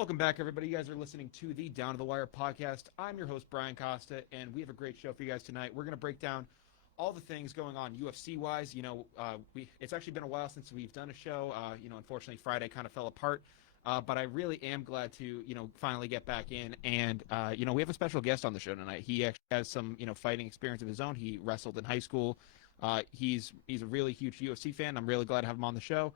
Welcome back, everybody. You guys are listening to the Down to the Wire podcast. I'm your host, Brian Costa, and we have a great show for you guys tonight. We're going to break down all the things going on UFC-wise. It's actually been a while since we've done a show. Unfortunately, Friday kind of fell apart. But I really am glad to, finally get back in. And, we have a special guest on the show tonight. He actually has some, fighting experience of his own. He wrestled in high school. He's a really huge UFC fan. I'm really glad to have him on the show.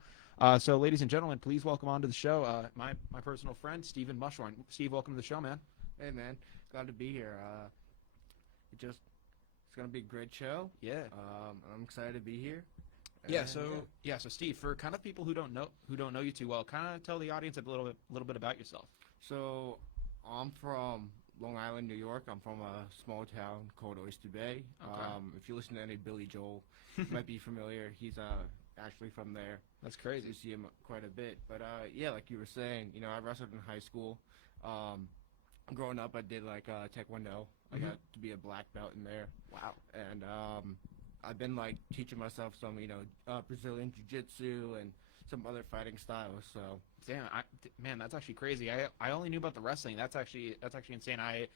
So, ladies and gentlemen, please welcome on to the show my personal friend, Steve Mushorn. Steve, welcome to the show, man. Hey, man. Glad to be here. It's going to be a great show. Yeah. I'm excited to be here. So Steve, for kind of people who don't know you too well, kind of tell the audience a little bit about yourself. So, I'm from Long Island, New York. I'm from a small town called Oyster Bay. Okay. If you listen to any Billy Joel, you might be familiar. He's actually from there. That's crazy. You see him quite a bit. But like you were saying, I wrestled in high school. Growing up, I did Taekwondo. I got to be a black belt in there. Wow. And I've been teaching myself some, Brazilian jiu-jitsu and some other fighting styles. So Man, that's actually crazy. I only knew about the wrestling. That's actually insane. I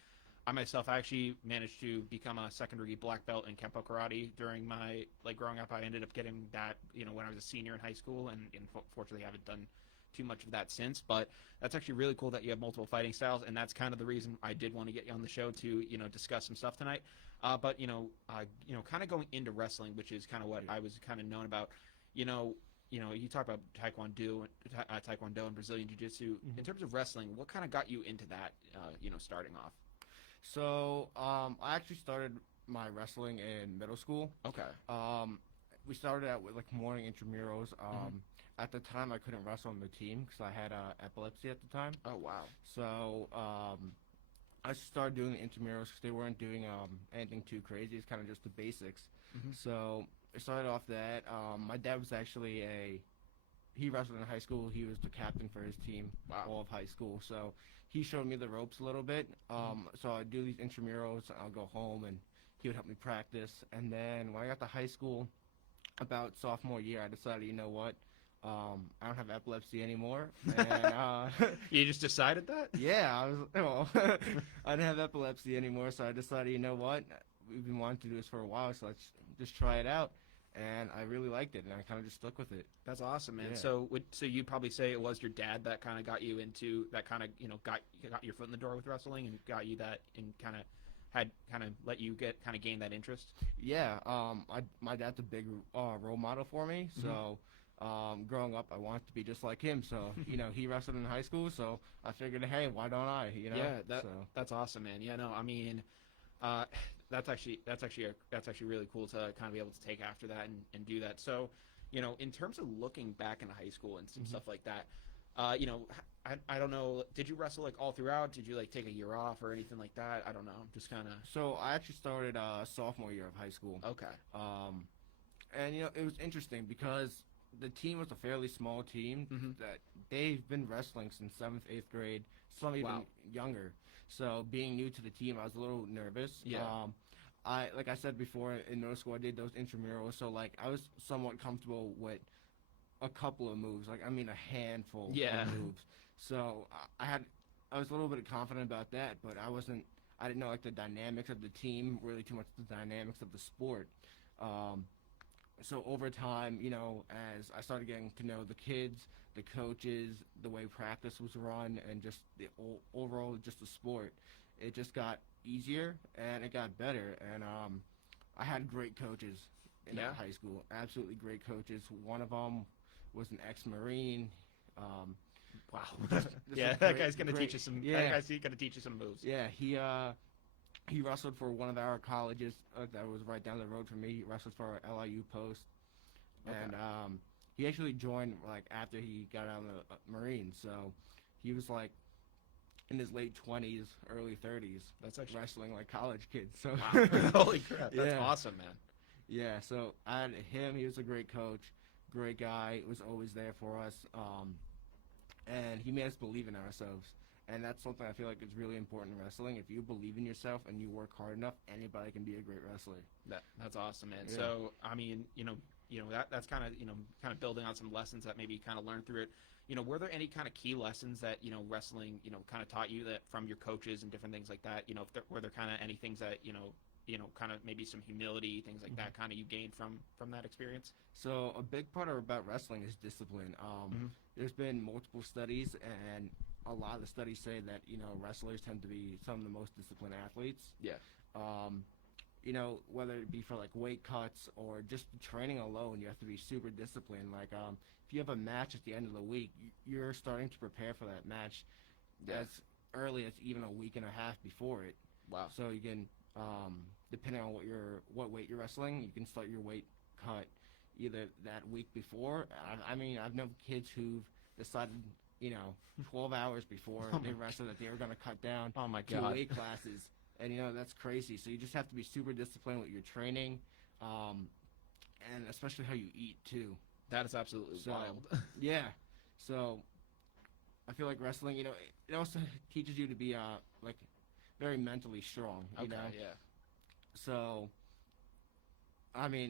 myself actually managed to become a second-degree black belt in Kempo karate during my growing up. I ended up getting that when I was a senior in high school, and fortunately I haven't done too much of that since. But that's actually really cool that you have multiple fighting styles, and that's kind of the reason I did want to get you on the show to discuss some stuff tonight. But kind of going into wrestling, which is kind of what I was kind of known about. You talk about Taekwondo and Brazilian Jiu-Jitsu. In terms of wrestling, what kind of got you into that? Starting off. So I actually started my wrestling in middle school. Okay. We started out with morning intramurals. At the time, I couldn't wrestle on the team because I had epilepsy at the time. Oh wow. So I started doing the intramurals because they weren't doing anything too crazy. It's kind of just the basics. So I started off that. My dad was actually he wrestled in high school. He was the captain for his team all of high school. So he showed me the ropes a little bit. So I'd do these intramurals. I'll go home, and he would help me practice. And then when I got to high school, about sophomore year, I decided, you know what? I don't have epilepsy anymore. And, You just decided that? Yeah, I didn't have epilepsy anymore, so I decided, you know what? We've been wanting to do this for a while, so let's just try it out. And I really liked it, and I kind of just stuck with it. That's awesome, man. Yeah. So you'd probably say it was your dad that kind of got you into that kind of got your foot in the door with wrestling and got you that and kind of let you gain that interest. Yeah. My dad's a big role model for me. So growing up, I wanted to be just like him. So he wrestled in high school. So I figured, hey, why don't I? Yeah. That's awesome, man. Yeah. No, I mean. That's actually really cool to kind of be able to take after that and do that. So, in terms of looking back into high school and some stuff like that, I don't know. Did you wrestle all throughout? Did you take a year off or anything like that? I don't know. Just kind of. So I actually started sophomore year of high school. Okay. And it was interesting because the team was a fairly small team that they've been wrestling since 7th, 8th grade, some even younger. So being new to the team, I was a little nervous. Yeah. Like I said before, in middle school, I did those intramurals. So I was somewhat comfortable with a couple of moves. A handful of moves. So I was a little bit confident about that, but I didn't know the dynamics of the team, really too much the dynamics of the sport. So over time, as I started getting to know the kids, the coaches, the way practice was run, and just the overall just the sport, it just got easier and it got better. And I had great coaches in high school, absolutely great coaches. One of them was an ex-Marine. Wow. That guy's gonna teach you some. Yeah. That guy's gonna teach you some moves. Yeah, he wrestled for one of our colleges that was right down the road from me. He wrestled for our LIU post. Okay. And he actually joined after he got out of the Marines. So he was in his late 20s, early 30s. That's actually wrestling like college kids. So wow. Holy crap, that's awesome, man. Yeah, so I had him. He was a great coach, great guy. Was always there for us. And he made us believe in ourselves. And that's something I feel like is really important in wrestling. If you believe in yourself and you work hard enough, anybody can be a great wrestler. That's awesome, man. Yeah. So I mean, that's kind of building on some lessons that maybe you kind of learned through it. were there any kind of key lessons that, wrestling, kind of taught you that from your coaches and different things like that? Were there kind of any things that, kind of maybe some humility, things like that kind of you gained from that experience? So a big part about wrestling is discipline. There's been multiple studies, and a lot of the studies say that, wrestlers tend to be some of the most disciplined athletes. Yeah. Whether it be for like weight cuts or just training alone, you have to be super disciplined. Like, if you have a match at the end of the week, you're starting to prepare for that match as early as even a week and a half before it. Wow. So you can, depending on what weight you're wrestling, you can start your weight cut either that week before. I've known kids who've decided, 12 hours before they wrestled that they were going to cut down Oh my 2 God. weight classes. And, that's crazy. So you just have to be super disciplined with your training, and especially how you eat, too. That is absolutely wild. Yeah. So I feel like wrestling, it also teaches you to be, very mentally strong, you know? Yeah. So,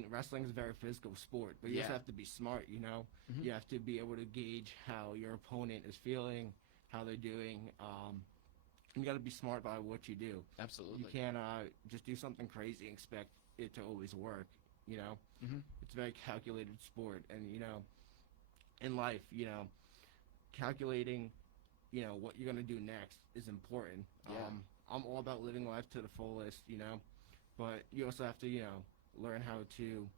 wrestling is a very physical sport, but you also have to be smart, Mhm. You have to be able to gauge how your opponent is feeling, how they're doing. You got to be smart by what you do. Absolutely. You can't just do something crazy and expect it to always work, Mhm. It's a very calculated sport, and, in life, calculating, what you're going to do next is important. Yeah. I'm all about living life to the fullest, but you also have to, learn how to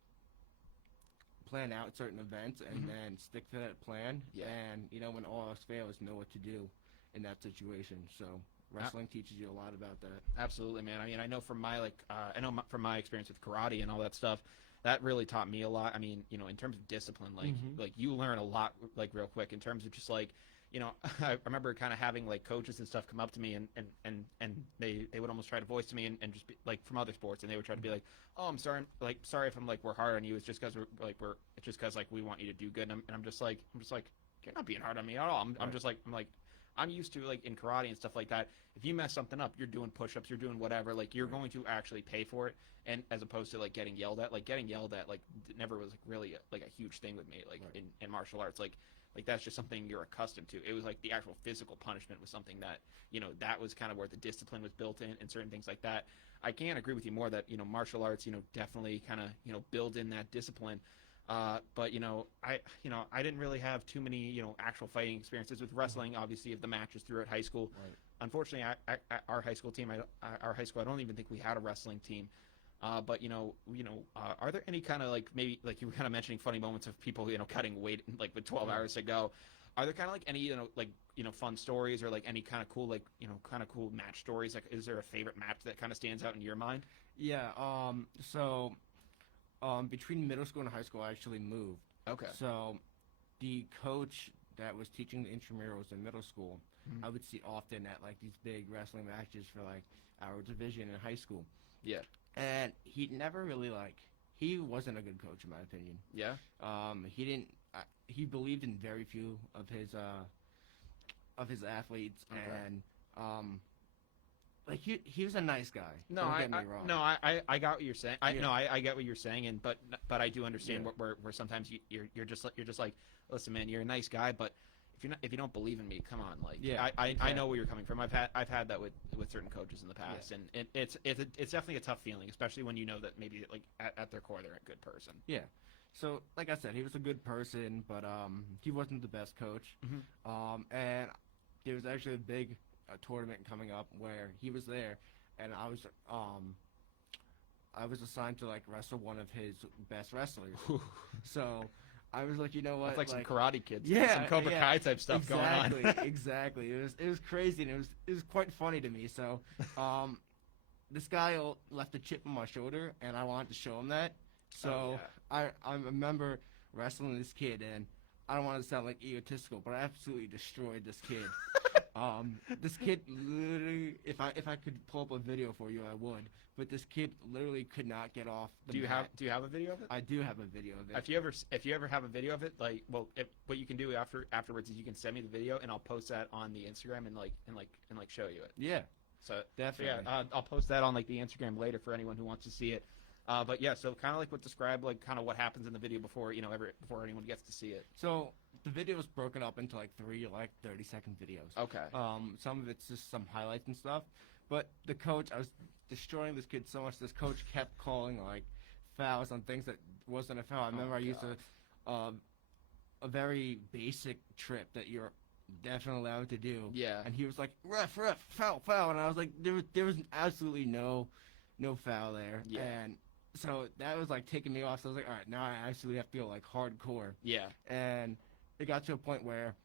plan out certain events and then stick to that plan. Yeah. And, when all else fails, know what to do in that situation. So wrestling teaches you a lot about that. Absolutely, man. I know from my from my experience with karate and all that stuff, that really taught me a lot. In terms of discipline, like you learn a lot like real quick in terms of just like, I remember kind of having like coaches and stuff come up to me and they would almost try to voice to me and just be like from other sports, and they would try to be like, oh, I'm sorry if I'm like we're hard on you. It's just because it's just because like we want you to do good. And I'm just like you're not being hard on me at all. I'm used to like in karate and stuff like that. If you mess something up, you're doing push-ups, you're doing whatever. Like you're going to actually pay for it, and as opposed to like getting yelled at. Like getting yelled at like never was like really a huge thing with me. Like in martial arts, like that's just something you're accustomed to. It was like the actual physical punishment was something that that was kind of where the discipline was built in and certain things like that. I can't agree with you more that martial arts definitely kind of build in that discipline. But I didn't really have too many actual fighting experiences with wrestling. Obviously, of the matches throughout high school. Right. Unfortunately, our high school team, I don't even think we had a wrestling team. But are there any kind of like maybe like you were kind of mentioning funny moments of people cutting weight like with 12 hours to go? Are there kind of like any fun stories or like any kind of cool match stories? Like, is there a favorite match that kind of stands out in your mind? Yeah. So. Between middle school and high school, I actually moved. Okay. So, the coach that was teaching the intramurals in middle school, I would see often at like these big wrestling matches for like our division in high school. Yeah. And he never really he wasn't a good coach in my opinion. Yeah. He didn't. He believed in very few of his athletes, Okay. and he was a nice guy. No, Don't get me wrong. I got what you're saying. I get what you're saying, and but I do understand where sometimes you're just like, listen, man, you're a nice guy, but if you don't believe in me, come on, like, I know where you're coming from. I've had that with certain coaches in the past, and it's definitely a tough feeling, especially when you know that maybe like at their core they're a good person. Yeah. So like I said, he was a good person, but he wasn't the best coach. And there was actually a big tournament coming up where he was there, and I was assigned to like wrestle one of his best wrestlers. So I was like, you know what? That's like some Karate Kids, yeah, some Cobra Kai type stuff going on. Exactly. It was crazy, and it was quite funny to me. So, this guy left a chip on my shoulder, and I wanted to show him that. So I remember wrestling this kid, and I don't want to sound like egotistical, but I absolutely destroyed this kid. This kid literally, if I could pull up a video for you, I would. But this kid literally could not get off the mat. Do you have a video of it? I do have a video of it. If you ever have a video of it, like, well, what you can do afterwards is you can send me the video, and I'll post that on the Instagram and show you it. Yeah. So definitely. So I'll post that on like the Instagram later for anyone who wants to see it. But yeah, so kind of like describe like kind of what happens in the video before anyone gets to see it. So the video's broken up into like 3 30-second videos. Okay. Some of it's just some highlights and stuff. But the coach, I was destroying this kid so much. This coach kept calling like fouls on things that wasn't a foul. I remember I used a very basic trip that you're definitely allowed to do. Yeah. And he was like, ref, foul, and I was like, there was absolutely no foul there. Yeah. And so that was like taking me off. So I was like, all right, now I actually have to go like hardcore. Yeah. And it got to a point where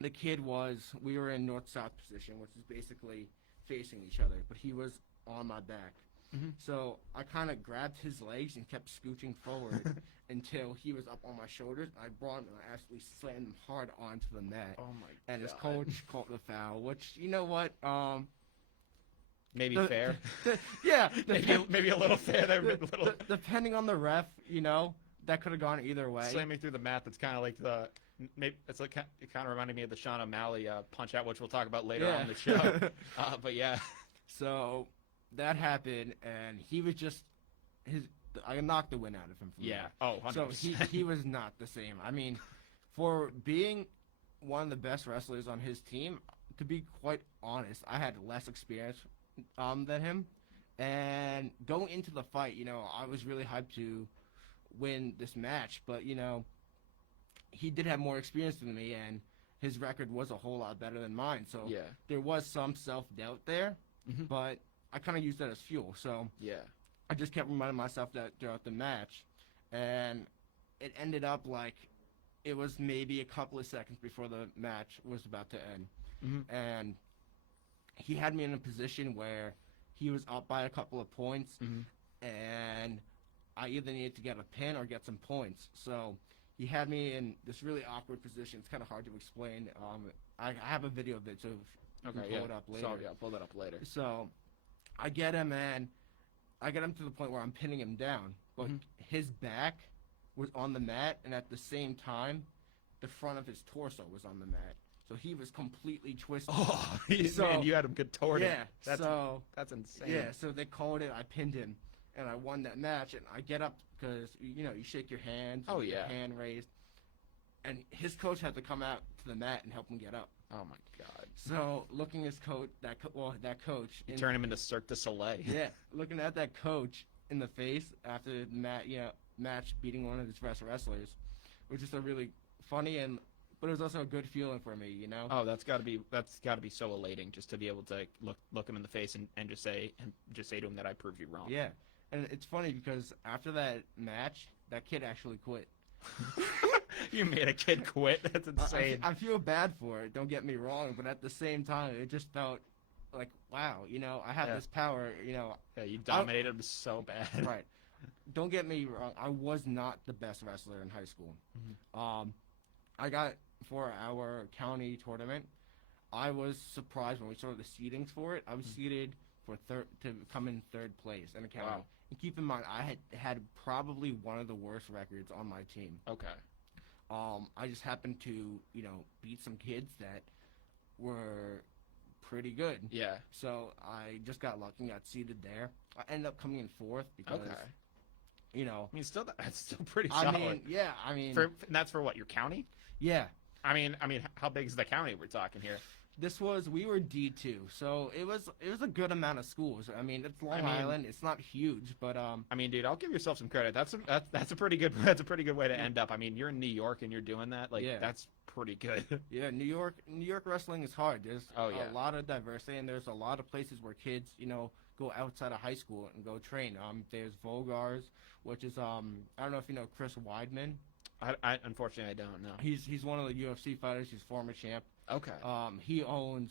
the kid we were in north-south position, which is basically facing each other, but he was on my back. Mm-hmm. So I kind of grabbed his legs and kept scooching forward until he was up on my shoulders. I brought him and I actually slammed him hard onto the mat. Oh my god. And his coach called the foul, which, you know what? Maybe fair. Yeah. maybe a little fair there. Depending on the ref, you know, that could have gone either way. Slamming through the mat, that's kind of like it kind of reminded me of the Sean O'Malley punch out, which we'll talk about later on in the show. But yeah. So that happened, and he was just I knocked the wind out of him. Yeah. Oh, 100%. So he was not the same. I mean, for being one of the best wrestlers on his team, to be quite honest, I had less experience than him. And going into the fight, you know, I was really hyped to win this match. But, you know, he did have more experience than me, and his record was a whole lot better than mine. So there was some self-doubt there, but I kind of used that as fuel. So I just kept reminding myself that throughout the match. And it ended up like it was maybe a couple of seconds before the match was about to end. And he had me in a position where he was up by a couple of points, and I either needed to get a pin or get some points. So he had me in this really awkward position. It's kind of hard to explain. I have a video of it, so if you can pull it up later. Sorry, I'll pull that up later. So I get him, and I get him to the point where I'm pinning him down, but his back was on the mat, and at the same time, the front of his torso was on the mat. So he was completely twisted. Oh, man, you had him contorted. Yeah, that's insane. Yeah, so they called it. I pinned him, and I won that match. And I get up because, you know, you shake your hand. Oh, your hand raised. And his coach had to come out to the mat and help him get up. Oh, my God. So looking at his coach, that coach. You turn him into Cirque du Soleil. Yeah, looking at that coach in the face after the match beating one of his best wrestlers, which is a really funny but it was also a good feeling for me, you know. Oh, that's got to be so elating, just to be able to look him in the face and just say to him that I proved you wrong. Yeah, and it's funny because after that match, that kid actually quit. You made a kid quit? That's insane. I feel bad for it. Don't get me wrong, but at the same time, it just felt like, wow, you know, I have this power, you know. Yeah, you dominated him so bad. Right. Don't get me wrong. I was not the best wrestler in high school. I got for our county tournament. I was surprised when we started the seedings for it. I was seeded to come in third place in the county. Wow. And keep in mind, I had probably one of the worst records on my team. Okay. I just happened to, you know, beat some kids that were pretty good. Yeah. So I just got lucky and got seeded there. I ended up coming in fourth because, you know. I mean, that's still pretty solid. I mean. And that's for what, your county? Yeah. I mean, how big is the county we're talking here? We were D2, so it was a good amount of schools. I mean, it's Long Island. It's not huge, but I mean, dude, I'll give yourself some credit. That's a pretty good way to end up. I mean, you're in New York and you're doing that. Like, that's pretty good. Yeah, New York wrestling is hard. There's a lot of diversity, and there's a lot of places where kids, you know, go outside of high school and go train. There's Volgars, which is I don't know if you know Chris Weidman. I unfortunately I don't know. He's one of the UFC fighters. He's former champ. Okay. He owns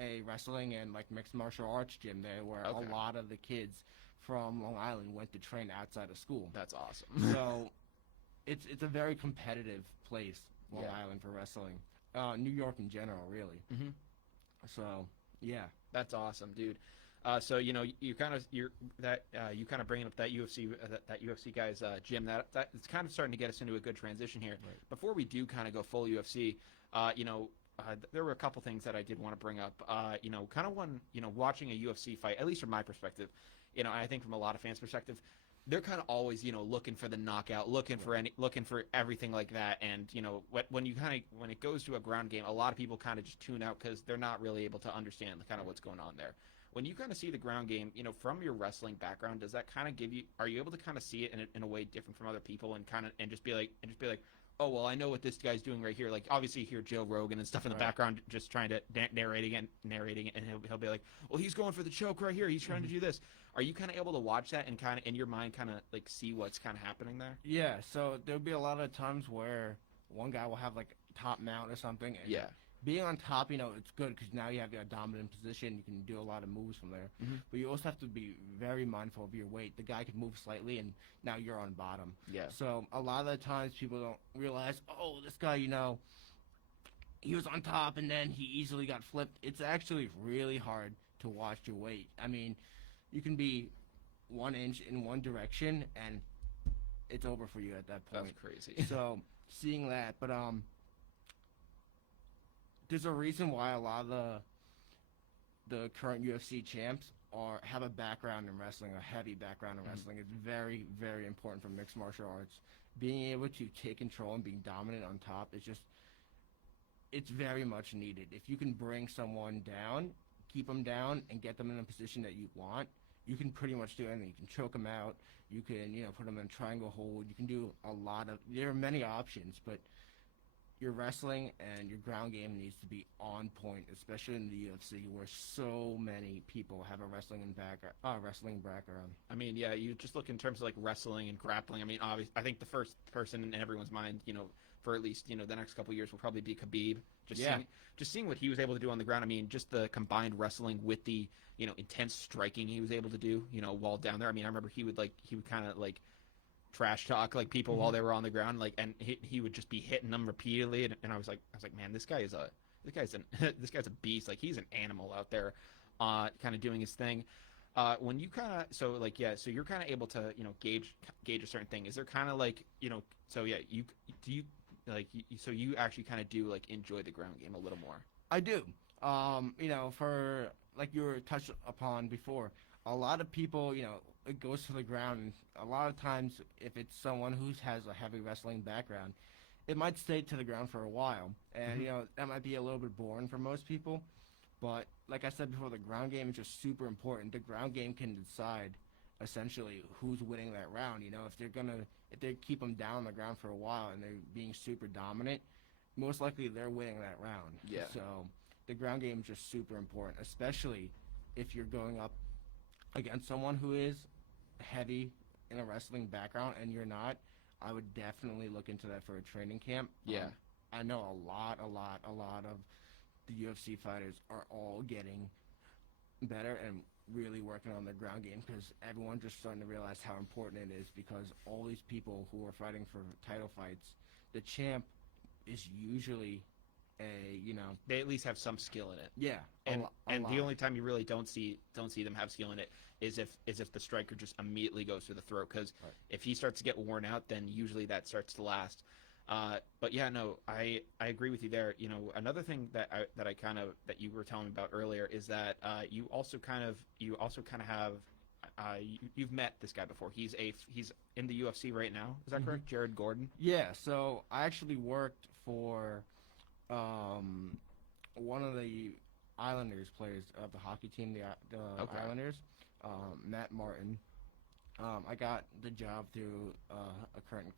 a wrestling and like mixed martial arts gym there, where a lot of the kids from Long Island went to train outside of school. That's awesome. So, it's a very competitive place, Long Island, for wrestling. New York in general, really. So, yeah. That's awesome, dude. So you know you kind of bringing up that UFC guy's gym that it's kind of starting to get us into a good transition here. Right. Before we do kind of go full UFC, you know, there were a couple things that I did want to bring up. You know, kind of watching a UFC fight, at least from my perspective, you know, I think from a lot of fans' perspective, they're kind of always, looking for the knockout, looking for everything like that. And when it goes to a ground game, a lot of people kind of just tune out because they're not really able to understand kind of what's going on there. When you kind of see the ground game, from your wrestling background, does that kind of are you able to kind of see it in a way different from other people and just be like, oh, well, I know what this guy's doing right here. Like, obviously you hear Joe Rogan and stuff in the background just trying to narrating it, and he'll be like, well, he's going for the choke right here. He's trying to do this. Are you kind of able to watch that and kind of in your mind kind of like see what's kind of happening there? Yeah, so there'll be a lot of times where one guy will have like top mount or something. And being on top, it's good because now you have a dominant position. You can do a lot of moves from there. But you also have to be very mindful of your weight. The guy could move slightly, and now you're on bottom. Yeah. So a lot of the times people don't realize, oh, this guy, he was on top and then he easily got flipped. It's actually really hard to watch your weight. I mean, you can be 1 inch in one direction, and it's over for you at that point. That's crazy. So seeing that, but there's a reason why a lot of the current UFC champs have a background in wrestling, a heavy background in wrestling. It's very, very important for mixed martial arts. Being able to take control and being dominant on top is it's very much needed. If you can bring someone down, keep them down, and get them in a position that you want, you can pretty much do anything. You can choke them out. You can, put them in a triangle hold. You can do there are many options, but your wrestling and your ground game needs to be on point, especially in the UFC where so many people have a wrestling background. I mean, yeah, you just look in terms of like wrestling and grappling. I mean, obviously, I think the first person in everyone's mind, for at least, the next couple of years will probably be Khabib. Just seeing what he was able to do on the ground. I mean, just the combined wrestling with the, intense striking he was able to do, while down there. I mean, I remember he would kind of like trash talk like people while they were on the ground, like, and he would just be hitting them repeatedly. And I was like, man, this guy's a beast. Like, he's an animal out there, kind of doing his thing. When you kind of, so you're kind of able to, gauge a certain thing. Is there kind of like, so you actually kind of do like enjoy the ground game a little more? I do. For like you were touched upon before, a lot of people, it goes to the ground. And a lot of times, if it's someone who has a heavy wrestling background, it might stay to the ground for a while. And, that might be a little bit boring for most people. But like I said before, the ground game is just super important. The ground game can decide essentially who's winning that round. If they keep them down on the ground for a while and they're being super dominant, most likely they're winning that round. Yeah. So the ground game is just super important, especially if you're going up against someone who is heavy in a wrestling background and you're not. I would definitely look into that for a training camp. Yeah. I know a lot of the UFC fighters are all getting better and really working on their ground game because everyone's just starting to realize how important it is, because all these people who are fighting for title fights, the champ is usually they at least have some skill in it. Yeah. And the only time you really don't see them have skill in it is if the striker just immediately goes for the throat, because if he starts to get worn out, then usually that starts to last. But yeah, no, I agree with you there. Another thing that you were telling me about earlier is that you also kind of have you've met this guy before. He's in the UFC right now. Is that correct? Jared Gordon? Yeah. So I actually worked for one of the Islanders players of the hockey team, the Islanders, Matt Martin. I got the job through a current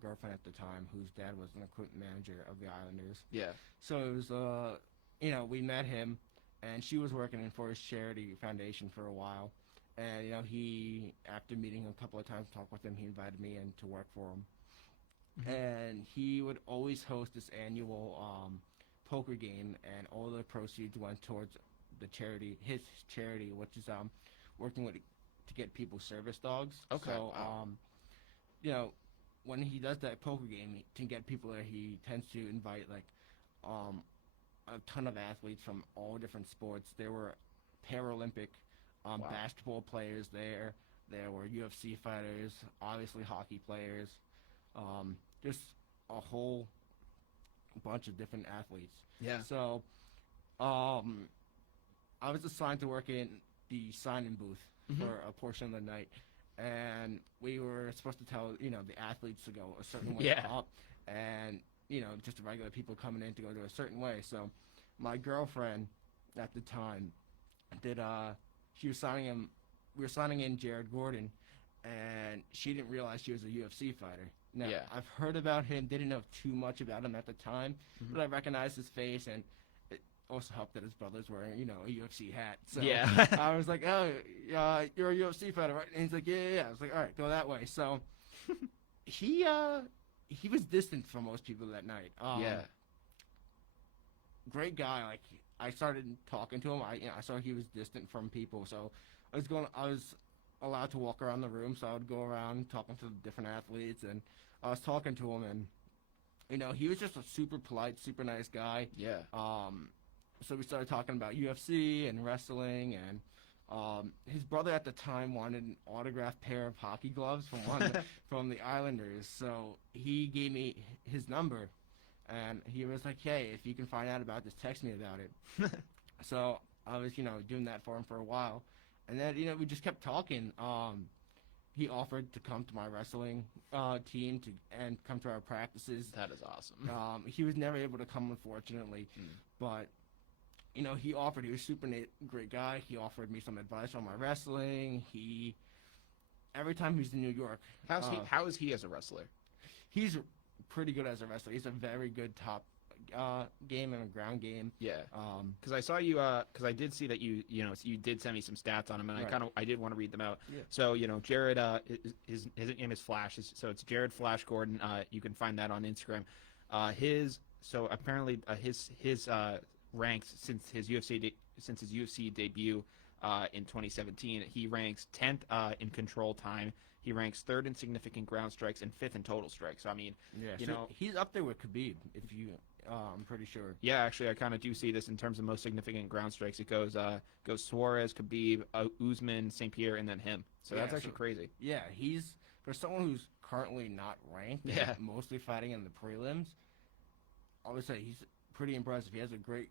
girlfriend at the time, whose dad was an equipment manager of the Islanders. Yeah. So it was, we met him, and she was working for his charity foundation for a while. And, he, after meeting him a couple of times, talked with him, he invited me in to work for him. And he would always host this annual poker game, and all the proceeds went towards his charity, which is working to get people service dogs. Okay. So, when he does that poker game to get people there, he tends to invite a ton of athletes from all different sports. There were Paralympic basketball players there. There were UFC fighters, obviously hockey players. Just a whole bunch of different athletes. Yeah. So, I was assigned to work in the sign-in booth for a portion of the night, and we were supposed to tell the athletes to go a certain way Yeah. up, and just the regular people coming in to go to a certain way. So my girlfriend at the time did she was signing him. We were signing in Jared Gordon, and she didn't realize she was a UFC fighter. Now, Yeah. I've heard about him, didn't know too much about him at the time, but I recognized his face, and it also helped that his brother's wearing, a UFC hat. So Yeah. I was like, oh, you're a UFC fighter, right? And he's like, yeah. I was like, all right, go that way. So he was distant from most people that night. Yeah. Great guy. Like, I started talking to him. I saw he was distant from people, so I was allowed to walk around the room, so I would go around talking to the different athletes, and I was talking to him, and he was just a super polite, super nice guy. Yeah. So we started talking about UFC and wrestling, and his brother at the time wanted an autographed pair of hockey gloves from the Islanders, so he gave me his number, and he was like, hey, if you can find out about this, text me about it. So I was doing that for him for a while, and then we just kept talking. He offered to come to my wrestling team and come to our practices. That is awesome. He was never able to come, unfortunately, but he offered. He was super great guy. He offered me some advice on my wrestling. Every time he's in New York. How is he as a wrestler? He's pretty good as a wrestler. He's a very good top game and a ground game. Yeah. Because I saw you. Because I did see that you did send me some stats on him, and Right. I did want to read them out. Yeah. So Jared. His name is Flash. So it's Jared Flash Gordon. You can find that on Instagram. Apparently his ranks since his UFC debut in 2017, he ranks 10th in control time. He ranks 3rd in significant ground strikes and 5th in total strikes. So I mean, he's up there with Khabib. I'm pretty sure. Yeah, actually, I kind of do see this in terms of most significant ground strikes. It goes Suarez, Khabib, Usman, St. Pierre, and then him. So that's actually crazy. Yeah, he's for someone who's currently not ranked. Yeah. Mostly fighting in the prelims. I would say he's pretty impressive. He has a great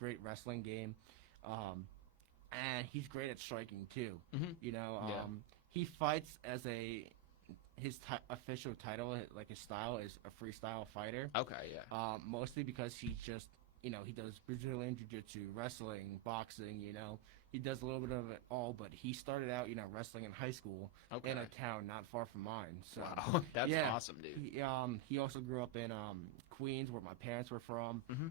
great wrestling game, and he's great at striking too. Mm-hmm. He fights as his official title, like his style, is a freestyle fighter. Okay, yeah. Mostly because he just, he does Brazilian Jiu-Jitsu, wrestling, boxing, He does a little bit of it all, but he started out, wrestling in high school in a town not far from mine. So, wow, that's awesome, dude. He also grew up in Queens, where my parents were from. Mm-hmm.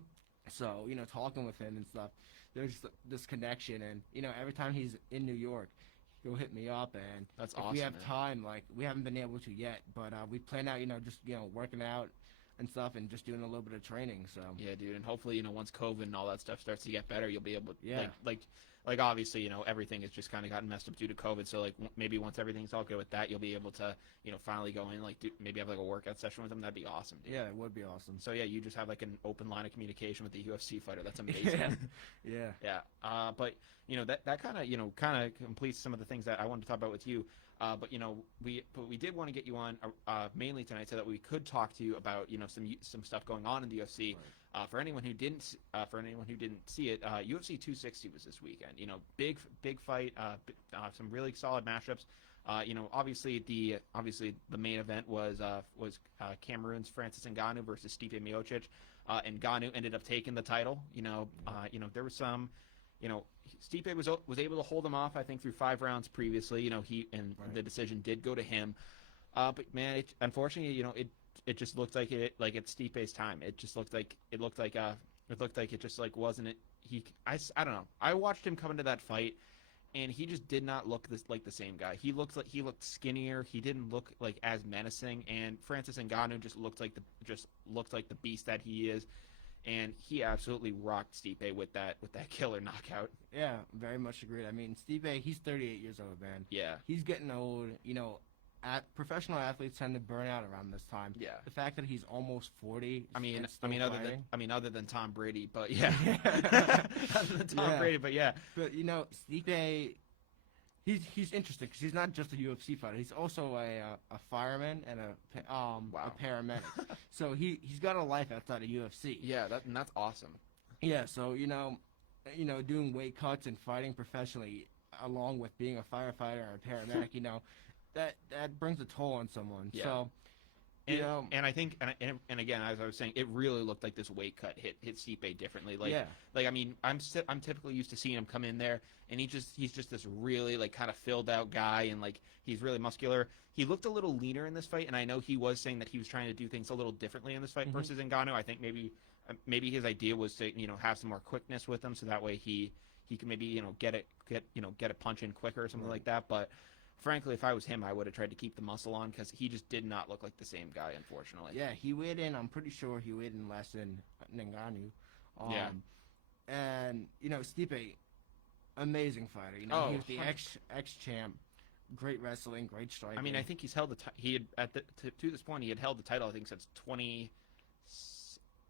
So, talking with him and stuff, there's this connection. And, every time he's in New York, he'll hit me up, and that's if awesome, we have man. time, like, we haven't been able to yet, but we plan out, just, working out and stuff and just doing a little bit of training. So yeah, dude, and hopefully, once COVID and all that stuff starts to get better, you'll be able to, Yeah. like obviously, everything has just kind of gotten messed up due to COVID. So like maybe once everything's all good with that, you'll be able to, finally go in, like maybe have like a workout session with them. That'd be awesome, dude. Yeah, it would be awesome. So yeah, you just have like an open line of communication with the UFC fighter. That's amazing. Yeah. Yeah. But that kind of completes some of the things that I wanted to talk about with you. But we did want to get you on mainly tonight so that we could talk to you about some stuff going on in the UFC. Right. For anyone who didn't see it, UFC 260 was this weekend. Big fight. Some really solid matchups. Obviously the main event was Cameroon's Francis Ngannou versus Stipe Miocic. And Ngannou ended up taking the title. There was some. Stipe was able to hold him off, I think, through 5 rounds previously. The decision did go to him. But man, unfortunately, it just looked like it's Stipe's time. It just looked like it just like wasn't it. I don't know. I watched him come into that fight, and he just did not look like the same guy. He looked skinnier. He didn't look like as menacing. And Francis Ngannou just looked like the beast that he is. And he absolutely rocked Stipe with that killer knockout. Yeah, very much agreed. I mean, Stipe, he's 38 years old, man. Yeah. He's getting old. Professional athletes tend to burn out around this time. Yeah. The fact that he's almost 40. Other than Tom Brady, but yeah. Other than Tom Brady, but yeah. But Stipe, he's interesting because he's not just a UFC fighter. He's also a fireman and a paramedic. So he's got a life outside of UFC. Yeah, that's awesome. Yeah. So doing weight cuts and fighting professionally, along with being a firefighter or a paramedic, that brings a toll on someone. Yeah. So, and I think, and again, as I was saying, it really looked like this weight cut hit Stipe differently. Like I mean, I'm typically used to seeing him come in there, and he's just this really like kind of filled out guy, and like he's really muscular. He looked a little leaner in this fight, and I know he was saying that he was trying to do things a little differently in this fight versus Ngannou. I think maybe his idea was to have some more quickness with him, so that way he can maybe get a punch in quicker or something like that. But frankly, if I was him, I would have tried to keep the muscle on because he just did not look like the same guy, unfortunately. Yeah, he weighed in. I'm pretty sure he weighed in less than Ngannou. And Stipe, amazing fighter. He was the ex-champ. Great wrestling, great striking. I mean, I think he's held to this point he had held the title I think since 20.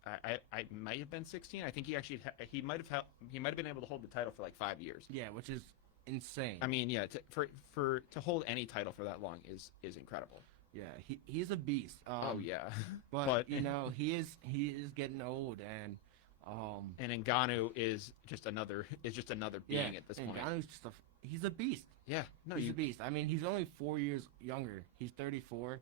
I might have been 16. I think he might have been able to hold the title for like 5 years. Yeah, which is insane. I mean, yeah, to hold any title for that long is incredible. Yeah, he's a beast. Yeah, but he is getting old, and Ngannou is just another being at this point. Ngannou's he's a beast. Yeah, no, he's a beast. I mean, he's only 4 years younger. He's 34.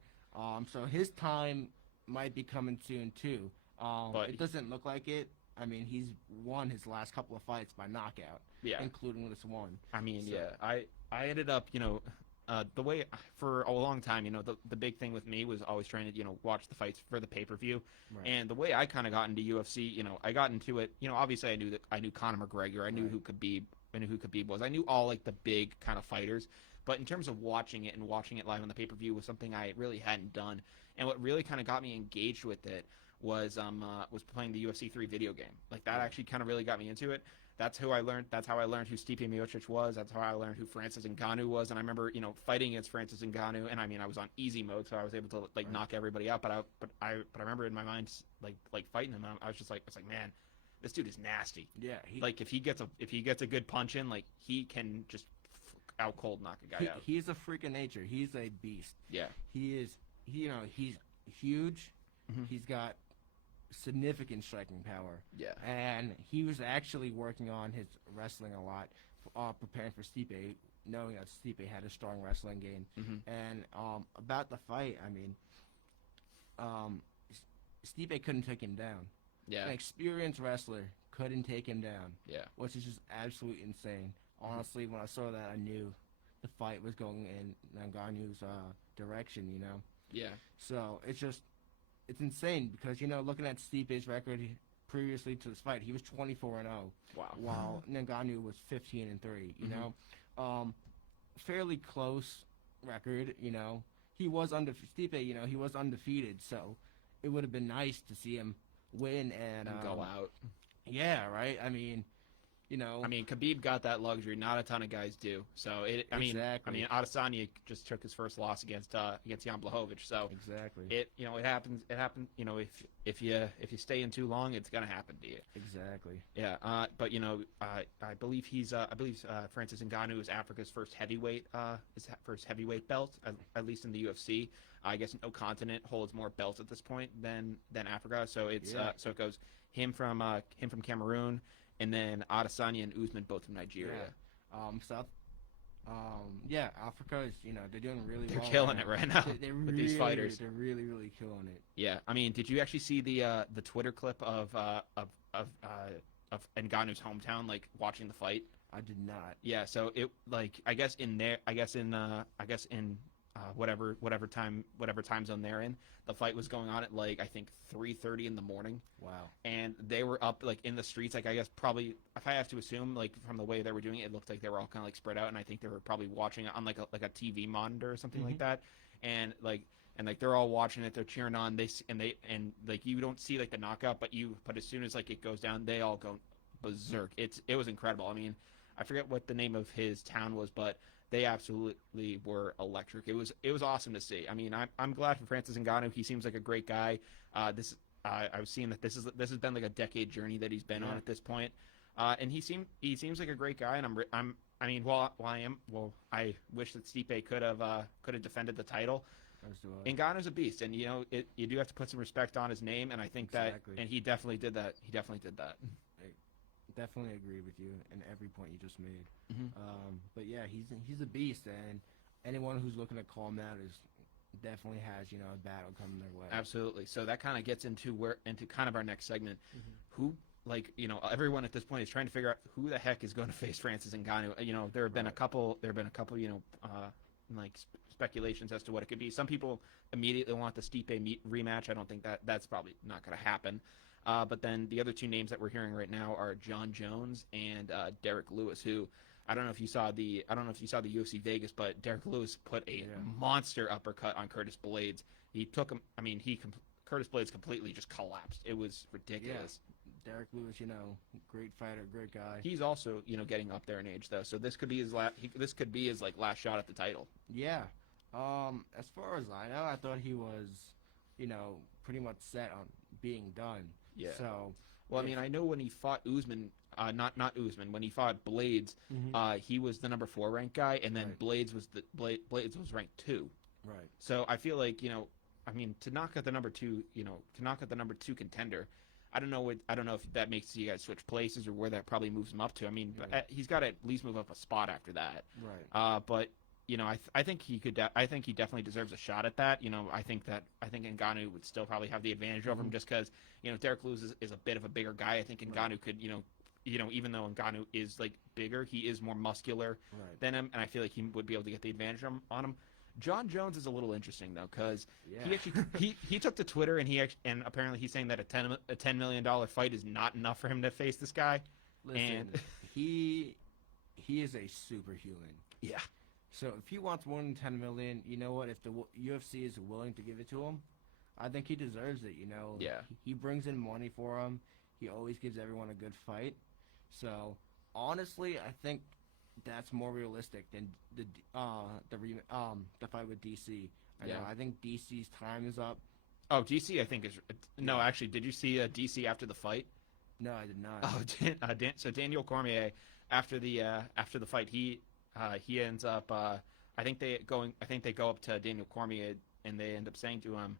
So his time might be coming soon too. But it doesn't look like it. I mean, he's won his last couple of fights by knockout, including this one. I mean, I ended up, the way for a long time, the big thing with me was always trying to, watch the fights for the pay-per-view. Right. And the way I kind of got into UFC, I got into it, obviously I knew Conor McGregor, I knew who Khabib was. I knew all like the big kind of fighters. But in terms of watching it live on the pay-per-view was something I really hadn't done. And what really kind of got me engaged with it was playing the UFC 3 video game. Like that actually kind of really got me into it. That's how I learned who Stipe Miocic was. That's how I learned who Francis Ngannou was. And I remember, fighting against Francis Ngannou, and I mean I was on easy mode, so I was able to knock everybody out. But I remember in my mind like fighting him, I was like, man, this dude is nasty. Yeah. Like if he gets a good punch in, like he can just out cold knock a guy out. He's a freak of nature. He's a beast. Yeah. He is. He's huge. Mm-hmm. He's got significant striking power. Yeah. And he was actually working on his wrestling a lot, preparing for Stipe, knowing that Stipe had a strong wrestling game. Mm-hmm. And about the fight, I mean, Stipe couldn't take him down. Yeah. An experienced wrestler couldn't take him down. Yeah. Which is just absolutely insane. Honestly, when I saw that, I knew the fight was going in Ngannou's direction, Yeah. So it's insane because, looking at Stipe's record previously to this fight, he was 24-0. Wow. While Ngannou was 15-3, fairly close record, He was Stipe, he was undefeated, so it would have been nice to see him win and go out. Yeah, right? I mean, Khabib got that luxury. Not a ton of guys do. So exactly. Adesanya just took his first loss against Jan Blachowicz. So exactly. It happens. It happened. If you stay in too long, it's gonna happen to you. Exactly. Yeah. But I believe Francis Ngannou is Africa's first heavyweight belt, at least in the UFC. I guess no continent holds more belts at this point than Africa. So it's so it goes him from Cameroon. And then Adesanya and Usman both from Nigeria. Yeah. Africa is, they're doing really well. They're killing it right now with these fighters. They're really, really killing it. Yeah, I mean, did you actually see the Twitter clip of Ngannou's hometown, like watching the fight? I did not. Yeah, so it I guess in whatever time zone they're in, the fight was going on at I think 3:30 in the morning. Wow. And they were up in the streets, I guess probably, if I have to assume, from the way they were doing it, it looked like they were all kind of spread out, and I think they were probably watching it on a TV monitor or something like that. And they're all watching it, they're cheering on, you don't see the knockout, but as soon as it goes down, they all go berserk. It was incredible. I mean, I forget what the name of his town was, but they absolutely were electric. It was awesome to see. I mean, I'm glad for Francis Ngannou. He seems like a great guy. I was seeing that this has been a decade journey that he's been on at this point. And he seems like a great guy. And I wish that Stipe could have defended the title. Ngannou's a beast, and you do have to put some respect on his name. And I think that, and he definitely did that. definitely agree with you in every point you just made. Mhm. But yeah, he's a beast, and anyone who's looking to call him out is definitely has a battle coming their way. Absolutely. So that kind of gets into kind of our next segment. Mhm. Who, like, everyone at this point is trying to figure out who the heck is going to face Francis Ngannou. There have been a Right. couple. Like speculations as to what it could be. Some people immediately want the Stipe rematch. I don't think that's probably not going to happen. But then the other two names that we're hearing right now are Jon Jones and Derek Lewis, who I don't know if you saw the UFC Vegas, but Derek Lewis put a monster uppercut on Curtis Blades. He took him. I mean, Curtis Blades completely just collapsed. It was ridiculous. Yeah. Derek Lewis, great fighter, great guy. He's also, getting up there in age though, so this could be his last shot at the title. Yeah. As far as I know, I thought he was, pretty much set on being done. Yeah. So. Well, I mean, I know when he fought Usman, not Usman, when he fought Blades, he was the number 4 ranked guy, and then Right. Blades was ranked 2. Right. So I feel like to knock at the number 2, contender. I don't know if that makes you guys switch places or where that probably moves him up to. I mean, Right. he's got to at least move up a spot after that. Right. But I think he could. I think he definitely deserves a shot at that. I think Ngannou would still probably have the advantage over him just because Derek Lewis is a bit of a bigger guy. I think Ngannou could even though Ngannou is like bigger, he is more muscular than him, and I feel like he would be able to get the advantage on him. Jon Jones is a little interesting though, because he actually he took to Twitter and apparently he's saying that a $10 million fight is not enough for him to face this guy. Listen, And he is a superhuman. yeah, So if he wants more than 10 million, you know what? If the UFC is willing to give it to him, I think he deserves it. Yeah. He brings in money for him. He always gives everyone a good fight. So honestly, I think that's more realistic than the fight with DC. I think DC's time is up. Oh, DC, I think is no. Actually, did you see DC after the fight? No, I did not. Oh, so Daniel Cormier after the fight, he ends up. I think they go up to Daniel Cormier and they end up saying to him,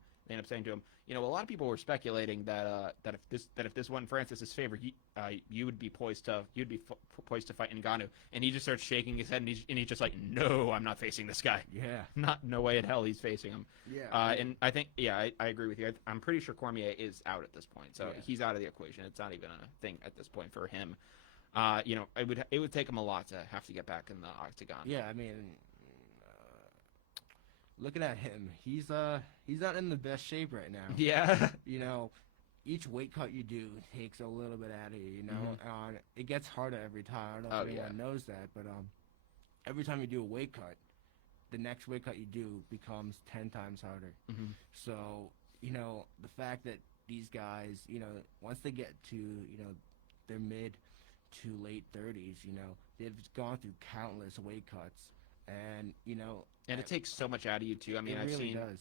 a lot of people were speculating that if this wasn't Francis's favor, you would be poised to fight Ngannou, and he just starts shaking his head and he's just like, no, I'm not facing this guy. Yeah. No way in hell he's facing him. Yeah. And I think I agree with you. I'm pretty sure Cormier is out at this point, so he's out of the equation. It's not even a thing at this point for him. It would take him a lot to have to get back in the octagon. Yeah, I mean, looking at him, he's not in the best shape right now. Yeah. Each weight cut you do takes a little bit out of you. It gets harder every time. I don't know if anyone knows that, but every time you do a weight cut, the next weight cut you do becomes 10 times harder. Mm-hmm. So the fact that these guys, once they get to their mid to late 30s, they've gone through countless weight cuts, and And it takes so much out of you too. I mean, I've really seen does.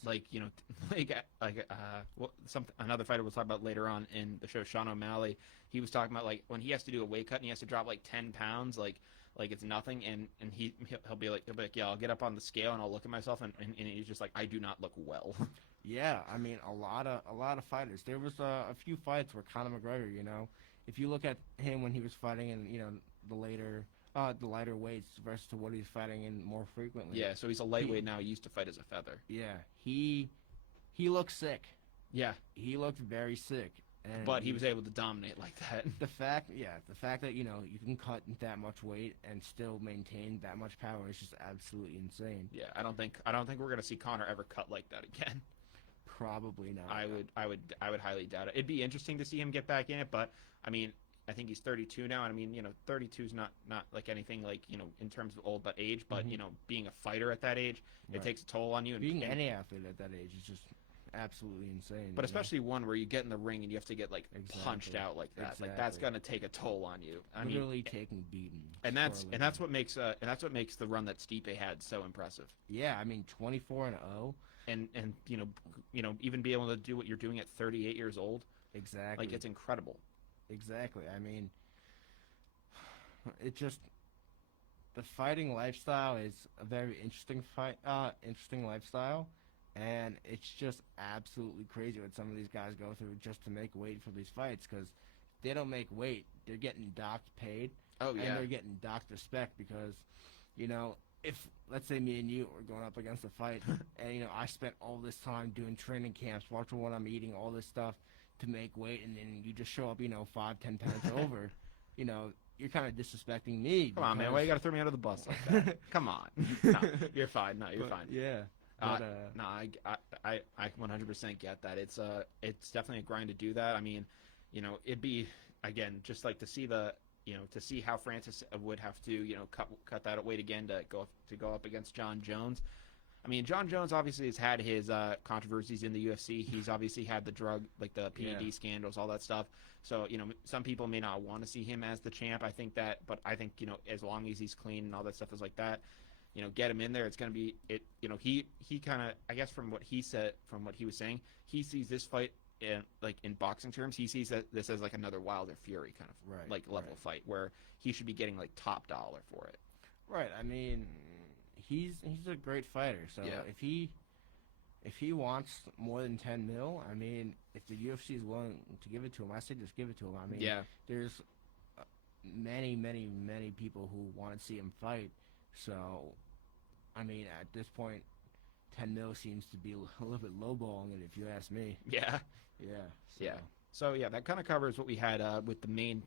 another fighter we'll talk about later on in the show, Sean O'Malley. He was talking about like when he has to do a weight cut and he has to drop like 10 pounds, like it's nothing, and he'll be like, yeah, I'll get up on the scale and I'll look at myself and he's just like, I do not look well. Yeah, I mean a lot of fighters. There was a few fights where Conor McGregor, if you look at him when he was fighting in the lighter weights versus to what he's fighting in more frequently. Yeah, so he's a lightweight now. He used to fight as a feather. Yeah, he looked sick. Yeah, he looked very sick. But he was able to dominate like that. The fact that you can cut that much weight and still maintain that much power is just absolutely insane. Yeah, I don't think we're gonna see Conor ever cut like that again. Probably not. I would highly doubt it. It'd be interesting to see him get back in it, but I mean, I think he's 32 now, and I mean, 32 is not like anything like in terms of old but age, but being a fighter at that age, it takes a toll on you. And being any athlete at that age is just absolutely insane. But especially one where you get in the ring and you have to get punched out like that. Exactly. Like that's gonna take a toll on you. Literally taking beating. And that's what makes the run that Stipe had so impressive. Yeah, I mean 24-0. And even be able to do what you're doing at 38 years old. Exactly. Like it's incredible. Exactly. I mean, the fighting lifestyle is a very interesting lifestyle, and it's just absolutely crazy what some of these guys go through just to make weight for these fights. Because if they don't make weight, they're getting docked paid. Oh yeah. And they're getting docked respect because, if let's say me and you were going up against a fight, and I spent all this time doing training camps, watching what I'm eating, all this stuff to make weight, and then you just show up, 5-10 pounds over, you're kind of disrespecting me. Come on, man. Why you gotta throw me under the bus like that? Come on. No, you're fine. No, you're fine. Yeah. No, I 100% get that. It's definitely a grind to do that. I mean, it'd be, again, just like to see to see how Francis would have to, cut that weight again to go up against Jon Jones. I mean, Jon Jones obviously has had his controversies in the UFC. He's obviously had the drug, like the PED scandals, all that stuff. So, some people may not want to see him as the champ. I think, as long as he's clean and all that stuff is like that, get him in there. It's going to be it. He kind of, I guess from what he said, from what he was saying, he sees this fight in boxing terms, he sees that this as like another Wilder Fury kind of level fight where he should be getting like top dollar for it. Right. I mean, he's a great fighter. So if he wants more than 10 mil, I mean, if the UFC is willing to give it to him, I say just give it to him. I mean, there's many, many, many people who want to see him fight. So, I mean, at this point, 10 mil seems to be a little bit lowballing it, if you ask me. Yeah. Yeah. So that kind of covers what we had with the main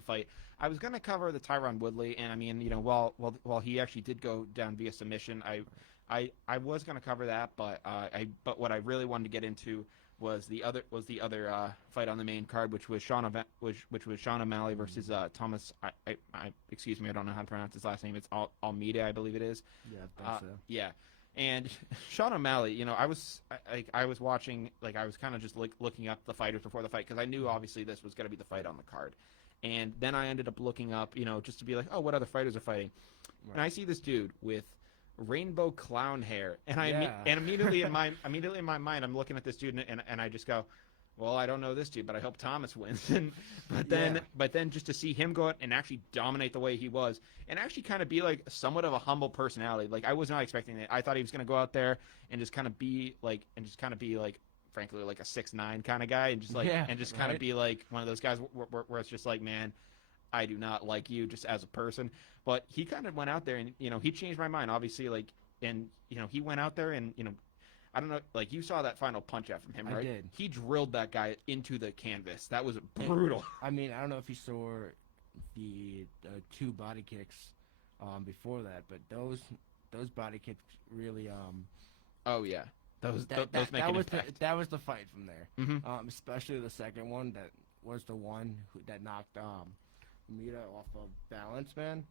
fight. I was gonna cover the Tyron Woodley, and I mean, while he actually did go down via submission, I was gonna cover that, but what I really wanted to get into was the other fight on the main card, which was Sean O'Malley versus Thomas. Excuse me, I don't know how to pronounce his last name. It's Almeida, I believe it is. Yeah, I think so. Yeah. And Sean O'Malley, I was watching, I was kind of just looking up the fighters before the fight because I knew obviously this was going to be the fight on the card. And then I ended up looking up, just to be like, oh, what other fighters are fighting? Right. And I see this dude with rainbow clown hair, and immediately in my mind, I'm looking at this dude, and I just go, well, I don't know this dude, but I hope Thomas wins. But then just to see him go out and actually dominate the way he was, and actually kind of be like somewhat of a humble personality. Like I was not expecting it. I thought he was going to go out there and just kind of be like, frankly, like a 6'9" kind of guy, and just kind of be like one of those guys where it's just like, man, I do not like you just as a person. But he kind of went out there and he changed my mind, obviously. He went out there and I don't know, you saw that final punch out from him, right? I did. He drilled that guy into the canvas. That was brutal. I mean, I don't know if you saw the two body kicks before that, but those body kicks really Oh yeah, those make an impact. That was the fight from there. Mm-hmm. Especially the second one that was the one that knocked Mita off of balance, man.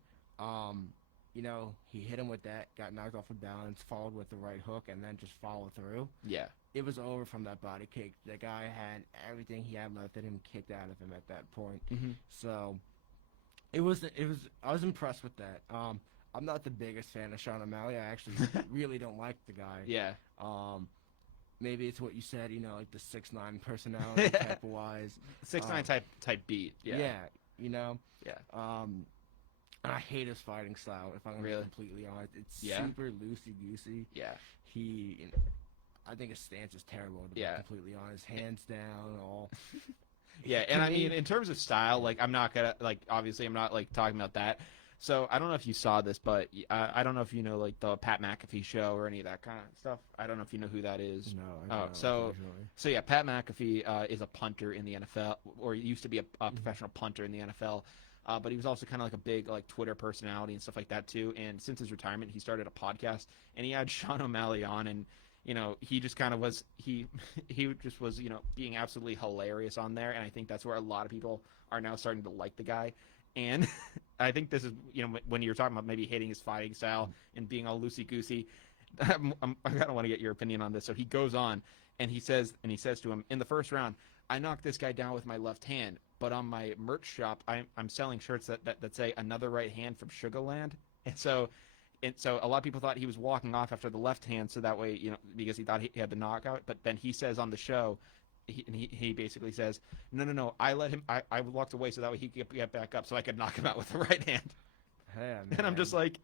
He hit him with that, got knocked off of balance, followed with the right hook, and then just followed through. Yeah. It was over from that body kick. The guy had everything he had left in him kicked out of him at that point. Mm-hmm. So, I was impressed with that. I'm not the biggest fan of Sean O'Malley. I actually really don't like the guy. Yeah. Maybe it's what you said, like the 6'9" personality type of wise. 6'9" type beat. Yeah. Yeah. Yeah. I hate his fighting style, if I'm going to be completely honest. It's super loosey-goosey. Yeah. I think his stance is terrible, to be completely honest. Hands down, all. Yeah, and I mean, in terms of style, I'm not going to, obviously I'm not, talking about that. So, I don't know if you saw this, but I don't know if you know, the Pat McAfee show or any of that kind of stuff. I don't know if you know who that is. No, I don't. So yeah, Pat McAfee is a punter in the NFL, or used to be a professional punter in the NFL. But he was also kind of like a big Twitter personality and stuff like that too. And since his retirement, he started a podcast, and he had Sean O'Malley on, and he just kind of was he just was being absolutely hilarious on there. And I think that's where a lot of people are now starting to like the guy. And I think this is when you're talking about maybe hating his fighting style and being all loosey goosey. I kind of want to get your opinion on this. So he goes on and he says to him in the first round, I knocked this guy down with my left hand. But on my merch shop, I'm selling shirts that say "Another Right Hand from Sugarland," and so a lot of people thought he was walking off after the left hand, so that way because he thought he had the knockout. But then he says on the show, he basically says, no, I let him. I walked away so that way he could get back up, so I could knock him out with the right hand. Hey, and I'm just like,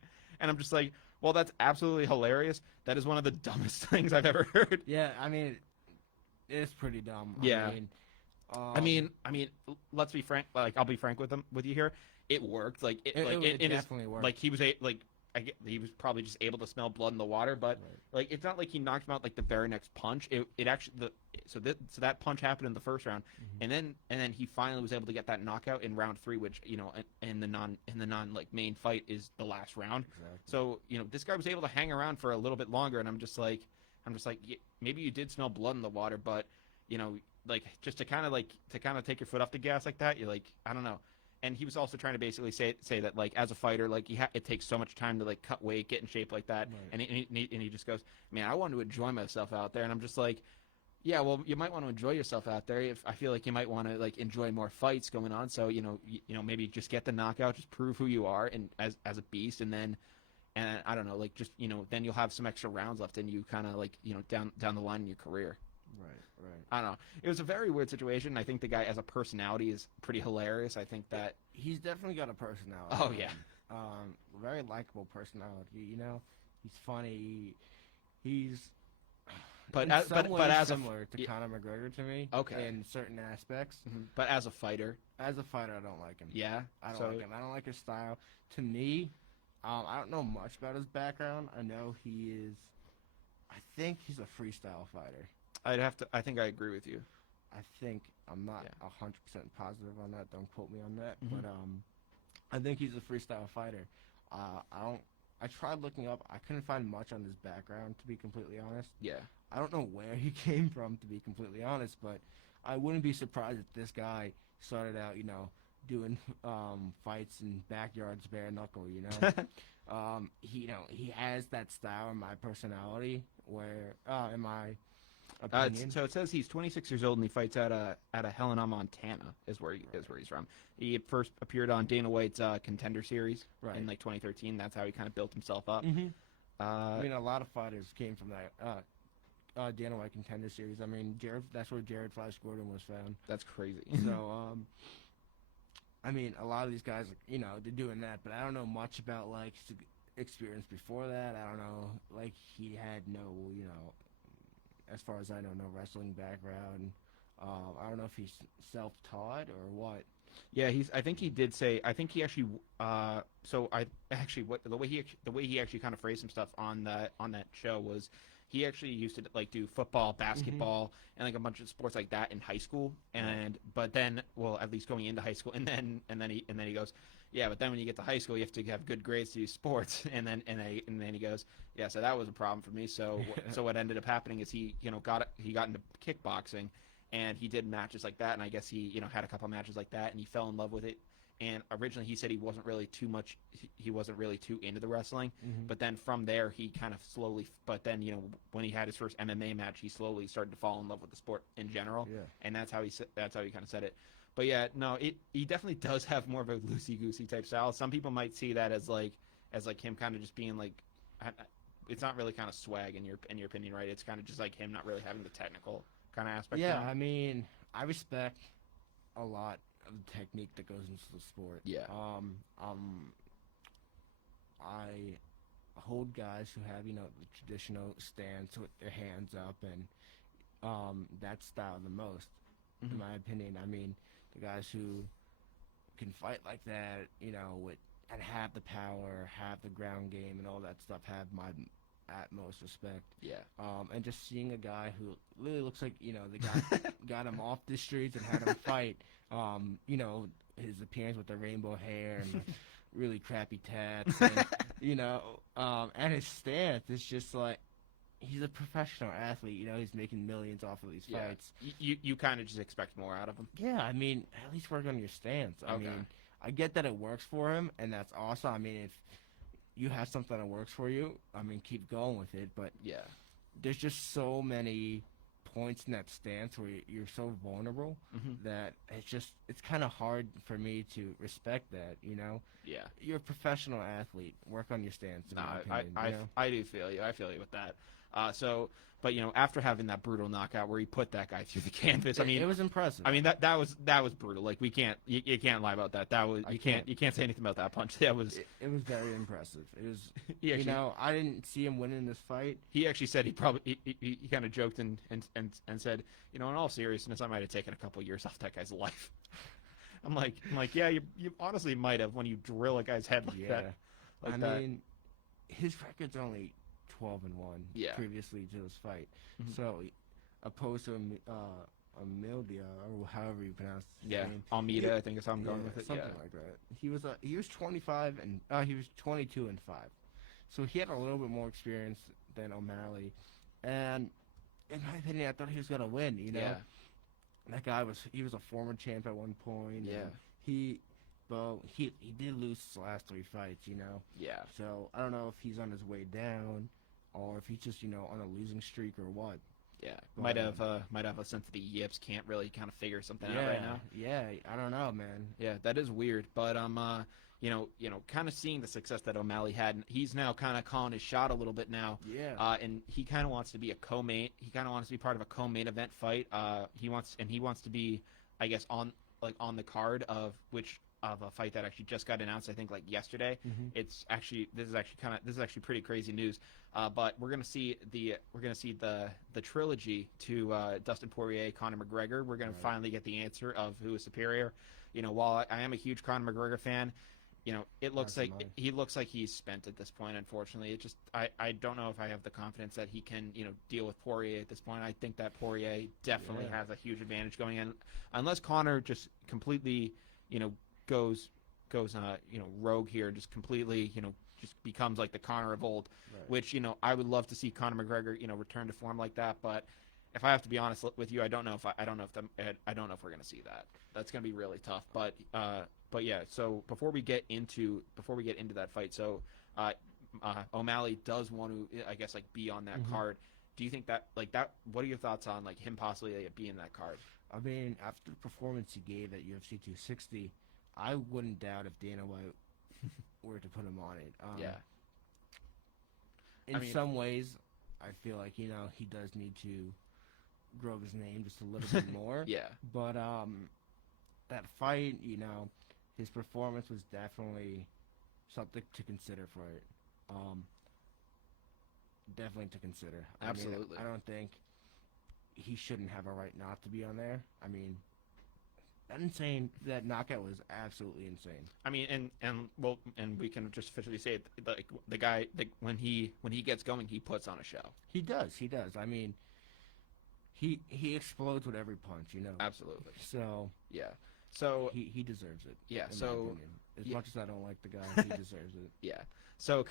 well, that's absolutely hilarious. That is one of the dumbest things I've ever heard. Yeah, I mean, it's pretty dumb. Yeah. I mean, Let's be frank. Like, I'll be frank with you here. It worked. Like, it definitely worked. Like, he was he was probably just able to smell blood in the water, but like, it's not like he knocked him out like the very next punch. It actually so that punch happened in the first round, and then he finally was able to get that knockout in round 3, which in the non like main fight is the last round. Exactly. So this guy was able to hang around for a little bit longer, and I'm just like maybe you did smell blood in the water, but like, just to kind of take your foot off the gas like that, you're like, I don't know. And he was also trying to basically say that, like, as a fighter, like, it takes so much time to, like, cut weight, get in shape like that. Right. And he just goes, man, I want to enjoy myself out there. And I'm just like, yeah, well, you might want to enjoy yourself out there. If I feel like you might want to, like, enjoy more fights going on. So maybe just get the knockout, just prove who you are and as a beast, and I don't know, like, just then you'll have some extra rounds left, and you kind of, like, down the line in your career. Right. I don't know. It was a very weird situation. I think the guy as a personality is pretty hilarious. I think that he's definitely got a personality. Oh yeah. Very likable personality. He's funny. He's as similar to Conor McGregor to me. Okay. In certain aspects. Mm-hmm. But as a fighter, I don't like him. Yeah. I don't like him. I don't like his style. To me, I don't know much about his background. I know I think he's a freestyle fighter. I think I agree with you. I'm not 100% positive on that. Don't quote me on that. Mm-hmm. But I think he's a freestyle fighter. I tried looking up. I couldn't find much on his background, to be completely honest. Yeah. I don't know where he came from, to be completely honest. But I wouldn't be surprised if this guy started out, doing fights in backyards, bare knuckle. He has that style and my personality. Where in my so it says he's 26 years old and he fights out of Helena, Montana, is where he's from. He first appeared on Dana White's Contender Series in like 2013. That's how he kind of built himself up. Mm-hmm. A lot of fighters came from that Dana White Contender Series. That's where Jared Flash Gordon was found. That's crazy. So, a lot of these guys, they're doing that, but I don't know much about like experience before that. I don't know, like he had no, as far as I know, no wrestling background. I don't know if he's self-taught or what. Yeah, I think he did say. I think he actually. The way he actually kind of phrased some stuff on that show was, he actually used to like do football, basketball, and like a bunch of sports like that in high school. But then, well, at least going into high school, and then he goes, yeah, but then when you get to high school, you have to have good grades to do sports, and then he goes, yeah, so that was a problem for me. So what ended up happening is he got into kickboxing, and he did matches like that, and I guess he had a couple of matches like that, and he fell in love with it. And originally he said he wasn't really too into the wrestling, but then from there he kind of slowly. But then when he had his first MMA match, he slowly started to fall in love with the sport in general, and that's how he kind of said it. But yeah, no, he definitely does have more of a loosey-goosey type style. Some people might see that as like him kind of just being like, it's not really kind of swag in your opinion, right? It's kind of just like him not really having the technical kind of aspect. Yeah, I respect a lot of the technique that goes into the sport. Yeah. I hold guys who have the traditional stance with their hands up and that style the most, in my opinion. The guys who can fight like that, and have the power, have the ground game, and all that stuff, have my utmost respect. Yeah. And just seeing a guy who really looks like, the guy got him off the streets and had him fight, his appearance with the rainbow hair and the really crappy tats, and, and his stance is just like, he's a professional athlete, he's making millions off of these fights. You kind of just expect more out of him. Yeah, at least work on your stance. I get that it works for him, and that's awesome. If you have something that works for you, keep going with it. But yeah, there's just so many points in that stance where you're so vulnerable that it's kind of hard for me to respect that. Yeah, you're a professional athlete. Work on your stance. No, I do feel you. I feel you with that. But after having that brutal knockout where he put that guy through the canvas, I mean, it was impressive. I mean that was brutal. Like you can't lie about that. That was you can't say anything about that punch. That was it was very impressive. It was I didn't see him winning this fight. He actually said he kind of joked and said, in all seriousness, I might have taken a couple years off that guy's life. I'm like, yeah, you honestly might have when you drill a guy's head like that. I mean, his record's only 12-1 previously to this fight. Mm-hmm. So opposed to Mlb, or however you pronounce his name. Almeida, I think is how I'm going with it. Something like that. He was 25 and he was 22-5. So he had a little bit more experience than O'Malley, and in my opinion, I thought he was gonna win. That guy was a former champ at one point. Yeah. He did lose his last 3 fights. Yeah. So I don't know if he's on his way down, or if he's just on a losing streak or what. Yeah. Might have a sense that the yips can't really kind of figure something out right now. Yeah. I don't know, man. Yeah, that is weird, but kind of seeing the success that O'Malley had, and he's now kind of calling his shot a little bit now. Yeah. And he kind of wants to be a co-main. He kind of wants to be part of a co-main event fight. He wants to be, I guess, on the card of a fight that actually just got announced, I think, like yesterday. Mm-hmm. This is actually pretty crazy news. But we're gonna see the trilogy to Dustin Poirier, Conor McGregor. We're gonna finally get the answer of who is superior. While I am a huge Conor McGregor fan, it looks like he looks like he's spent at this point. Unfortunately, I don't know if I have the confidence that he can deal with Poirier at this point. I think that Poirier definitely has a huge advantage going in, unless Conor just completely goes rogue here and just completely just becomes like the Conor of old, which I would love to see Conor McGregor return to form like that. But if I have to be honest with you, I don't know if we're going to see that. That's going to be really tough. But yeah. So before we get into that fight, so O'Malley does want to, I guess, like be on that card. Do you think that what are your thoughts on like him possibly being that card? I mean, after the performance he gave at UFC 260, I wouldn't doubt if Dana White were to put him on it. In some ways, I feel like he does need to grow his name just a little bit more. Yeah. But that fight, his performance was definitely something to consider for it. Definitely to consider. Absolutely. I don't think he shouldn't have a right not to be on there. I mean, that knockout was absolutely insane. I mean, and we can just officially say it, like the guy, when he gets going, he puts on a show. He does. I mean, he explodes with every punch, Absolutely. So yeah. So he deserves it. Yeah. As much as I don't like the guy, he deserves it. Yeah. So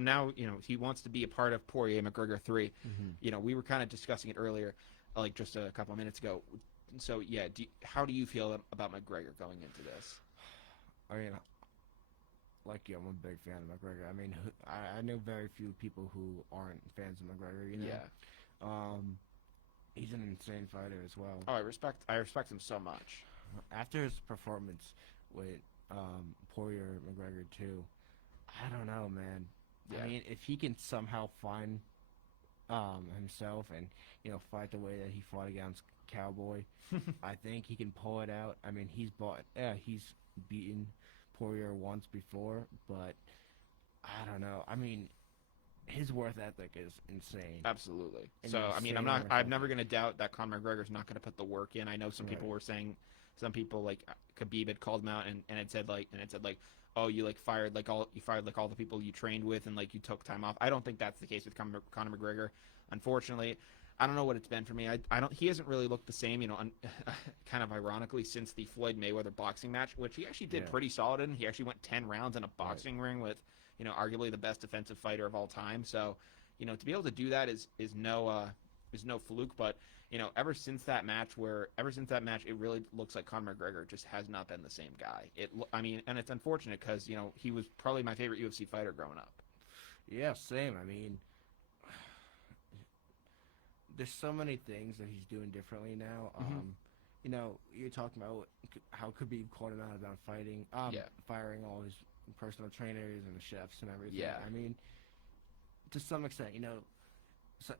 now he wants to be a part of Poirier McGregor 3. Mm-hmm. We were kind of discussing it earlier, like just a couple of minutes ago. So yeah, how do you feel about McGregor going into this? I mean, like you, I'm a big fan of McGregor. I mean, I know very few people who aren't fans of McGregor. Yeah. He's an insane fighter as well. Oh, I respect him so much. After his performance with Poirier McGregor 2, I don't know, man. Yeah. I mean, if he can somehow find himself and fight the way that he fought against Cowboy, I think he can pull it out. I mean, he's beaten Poirier once before, but I don't know. I mean, his work ethic is insane. Absolutely. So I mean, I'm never going to doubt that Conor McGregor's not going to put the work in. I know some people were saying, some people like Khabib had called him out and it said like, oh, you fired all the people you trained with and you took time off. I don't think that's the case with Conor McGregor. Unfortunately, I don't know what it's been for me. He hasn't really looked the same, kind of ironically, since the Floyd Mayweather boxing match, which he actually did pretty solid in. He actually went 10 rounds in a boxing ring with, arguably the best defensive fighter of all time. So, to be able to do that is no fluke. But ever since that match, it really looks like Conor McGregor just has not been the same guy. And it's unfortunate because he was probably my favorite UFC fighter growing up. Yeah, same. I mean, there's so many things that he's doing differently now. You're talking about how Khabib called him out about fighting, firing all his personal trainers and the chefs and everything. Yeah. I mean, to some extent,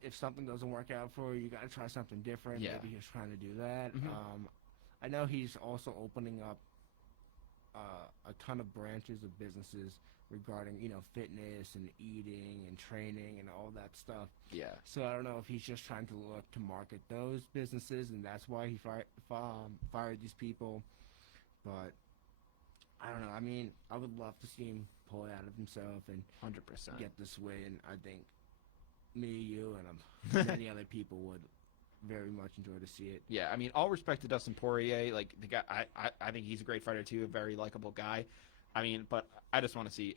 if something doesn't work out for you, you got to try something different. Yeah. Maybe he's trying to do that. Mhm. I know he's also opening up a ton of branches of businesses regarding, fitness and eating and training and all that stuff. Yeah. So I don't know if he's just trying to look to market those businesses, and that's why he fired these people. But I don't know. I mean, I would love to see him pull it out of himself and 100%. get this win. I think me, you, and many other people would very much enjoy to see it. Yeah, I mean, all respect to Dustin Poirier. Like the guy, I think he's a great fighter too, a very likable guy. I mean, but I just want to see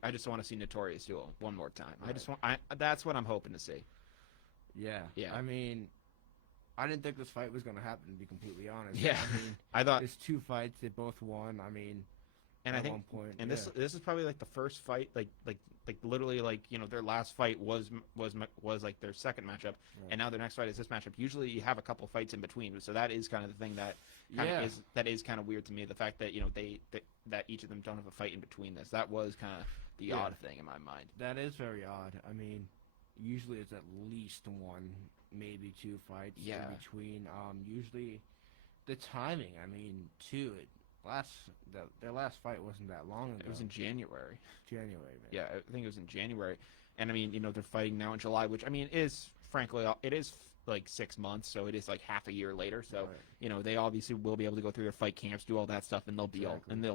Notorious do it one more time. Right. That's what I'm hoping to see. Yeah. Yeah. I mean, I didn't think this fight was going to happen, to be completely honest. Yeah. I mean, I thought there's 2 fights, they both won. I mean, and at I think, one point, and yeah. this is probably like the first fight, like literally like their last fight was like their second matchup, Right. and now their next fight is this matchup. Usually you have a couple fights in between, so that is kind of the thing that is kind of weird to me. The fact that that each of them don't have a fight in between this, that was kind of the odd thing in my mind. That is very odd. I mean, usually it's at least 1, maybe 2 fights in between. Usually the timing, I mean, too, their last fight wasn't that long ago. It was in January. January, man. Yeah, I think it was in January. And I mean, they're fighting now in July, which I mean is frankly it is like 6 months, so it is like half a year later. So Right. They obviously will be able to go through their fight camps, do all that stuff, and they'll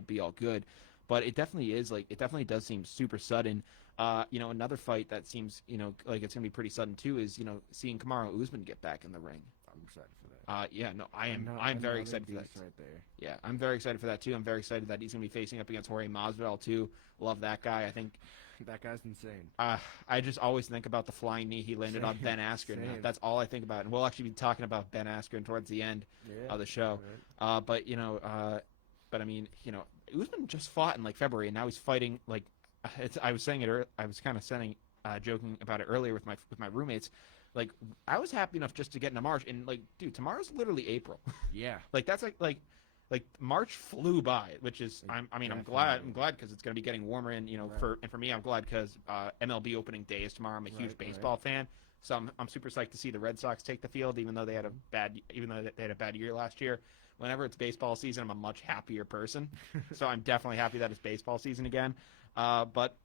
be all good. But it definitely does seem super sudden. Another fight that seems like it's gonna be pretty sudden too is seeing Kamaru Usman get back in the ring. I'm excited for that. I'm very excited for that. Right there. Yeah, I'm very excited for that too. I'm very excited that he's gonna be facing up against Jorge Masvidal too. Love that guy. I think That guy's insane. I just always think about the flying knee he landed on Ben Askren. That's all I think about. And we'll actually be talking about Ben Askren towards the end of the show. Right. But I mean, Usman just fought in like February, and now he's fighting like I was saying it. I was kind of joking about it earlier with my roommates. Like I was happy enough just to get into March, and like, dude, tomorrow's literally April. Yeah. Like that's like March flew by, which is I'm glad because it's going to be getting warmer, and for me I'm glad because MLB opening day is tomorrow. I'm a huge baseball fan, so I'm super psyched to see the Red Sox take the field, even though they had a bad year last year. Whenever it's baseball season, I'm a much happier person, so I'm definitely happy that it's baseball season again. But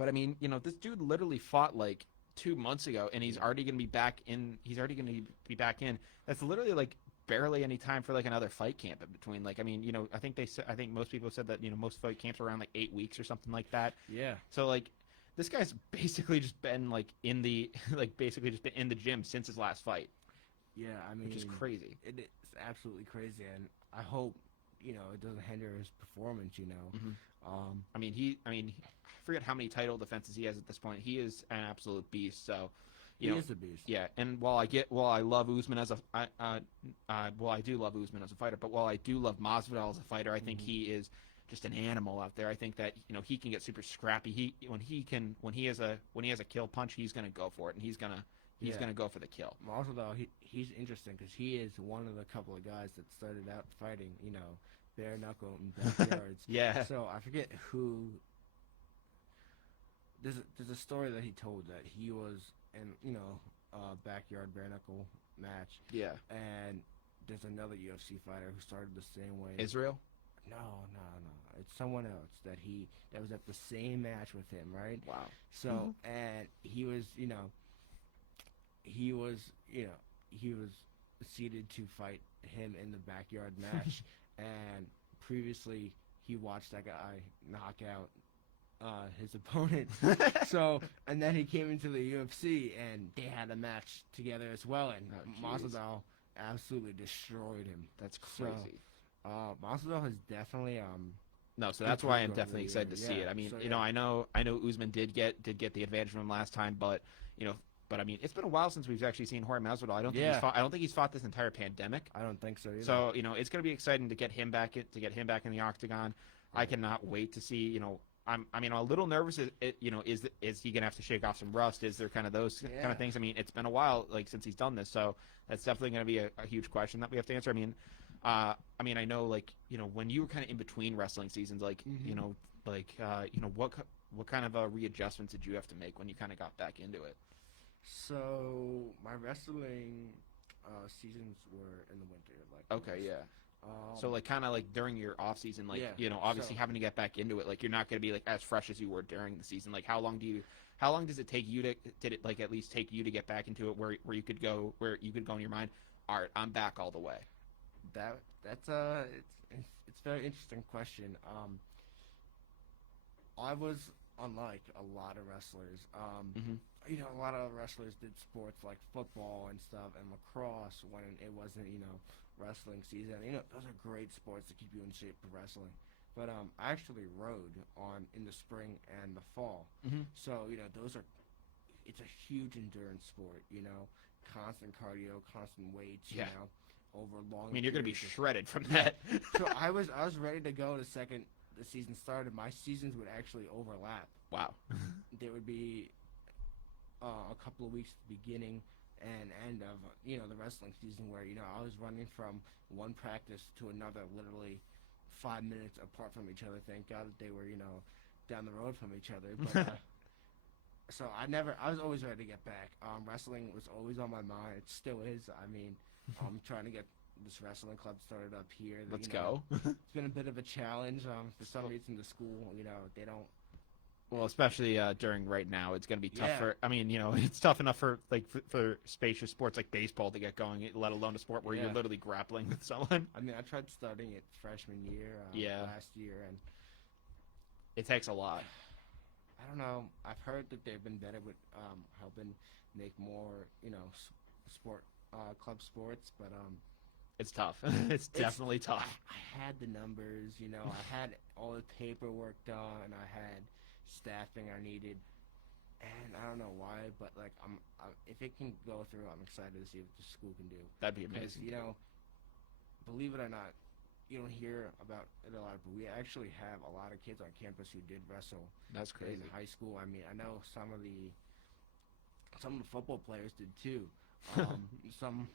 I mean, this dude literally fought like 2 months ago, and he's already going to be back in. That's literally like barely any time for like another fight camp in between. Like, I mean, I think most people said that most fight camps are around like 8 weeks or something like that. Yeah. So like, this guy's basically just been like in the gym since his last fight. Yeah, I mean, which is crazy. It's absolutely crazy, and I hope it doesn't hinder his performance. Mm-hmm. I mean, I forget how many title defenses he has at this point. He is an absolute beast. So, he is a beast. Yeah, and while I love Usman as I do love Usman as a fighter, but while I do love Masvidal as a fighter, I think he is just an animal out there. I think that he can get super scrappy. When he has a kill punch, he's gonna go for it, and he's gonna go for the kill. Masvidal, he's interesting because he is one of the couple of guys that started out fighting, bare knuckle in backyards. Yeah. So I forget who. There's a story that he told that he was in a backyard bare knuckle match. Yeah. And there's another UFC fighter who started the same way. Israel? No. It's someone else that was at the same match with him, right? Wow. So and he was seated to fight him in the backyard match, and previously he watched that guy knock out his opponent. So, and then he came into the UFC and they had a match together as well, and Masvidal absolutely destroyed him. That's crazy. So, Masvidal has definitely no, so that's why I'm definitely excited to see it. I mean, I know Usman did get the advantage from him last time, but I mean, it's been a while since we've actually seen Jorge Masvidal. I don't think he's fought this entire pandemic. I don't think so either. So it's going to be exciting to get him back in the octagon. Right. I cannot wait to see. I'm a little nervous. Is he going to have to shake off some rust? Is there kind of those kind of things? I mean, it's been a while since he's done this, so that's definitely going to be a huge question that we have to answer. I know when you were kind of in between wrestling seasons, what kind of readjustments did you have to make when you kind of got back into it? So my wrestling seasons were in the winter, like Okay, yours. yeah. So like kind of like during your off season, like Yeah. obviously So having to get back into it, like you're not going to be like as fresh as you were during the season. Like how long does it take you to did it like at least take you to get back into it where you could go in your mind, all right, I'm back all the way. that's it's a very interesting question. I was unlike a lot of wrestlers. Hmm. A lot of wrestlers did sports like football and stuff and lacrosse when it wasn't, wrestling season. Those are great sports to keep you in shape for wrestling. But I actually rode on in the spring and the fall. Hmm. So, it's a huge endurance sport, constant cardio, constant weights, Yeah. over long I mean, you're going to be periods of shredded from yeah. that. So I was ready to go the second the season started. My seasons would actually overlap. Wow. There would be a couple of weeks at the beginning and end of the wrestling season where I was running from one practice to another, literally 5 minutes apart from each other. Thank God that they were down the road from each other. But so I was always ready to get back. Wrestling was always on my mind. It still is. I mean, I'm trying to get this wrestling club started up here. Let's go. It's been a bit of a challenge. For some reason, the school, they don't. Well, especially during right now, it's going to be tough Yeah. for. I mean, it's tough enough for for spacious sports like baseball to get going, let alone a sport where you're Yeah. literally grappling with someone. I mean, I tried starting it freshman year, Yeah. last year, and It takes a lot. I don't know. I've heard that they've been better with helping make more, sport club sports, but It's tough. It's definitely tough. I had the numbers, I had all the paperwork done, I had staffing I needed, and I don't know why, but like if it can go through, I'm excited to see what the school can do. That'd be Because amazing. believe it or not, you don't hear about it a lot, but we actually have a lot of kids on campus who did wrestle That's in crazy. high school. I mean, I know some of the football players did too. Some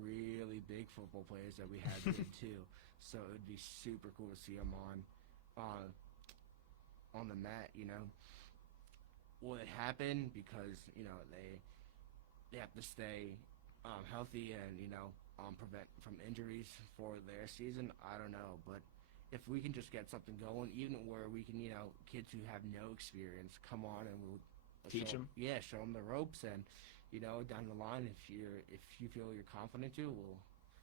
really big football players that we had did too. So it would be super cool to see them on the mat. Will it happen because they have to stay healthy and prevent from injuries for their season? I don't know, but if we can just get something going, even where we can, kids who have no experience come on and we'll Teach them. Yeah, show them the ropes, and down the line, if you feel you're confident to, we'll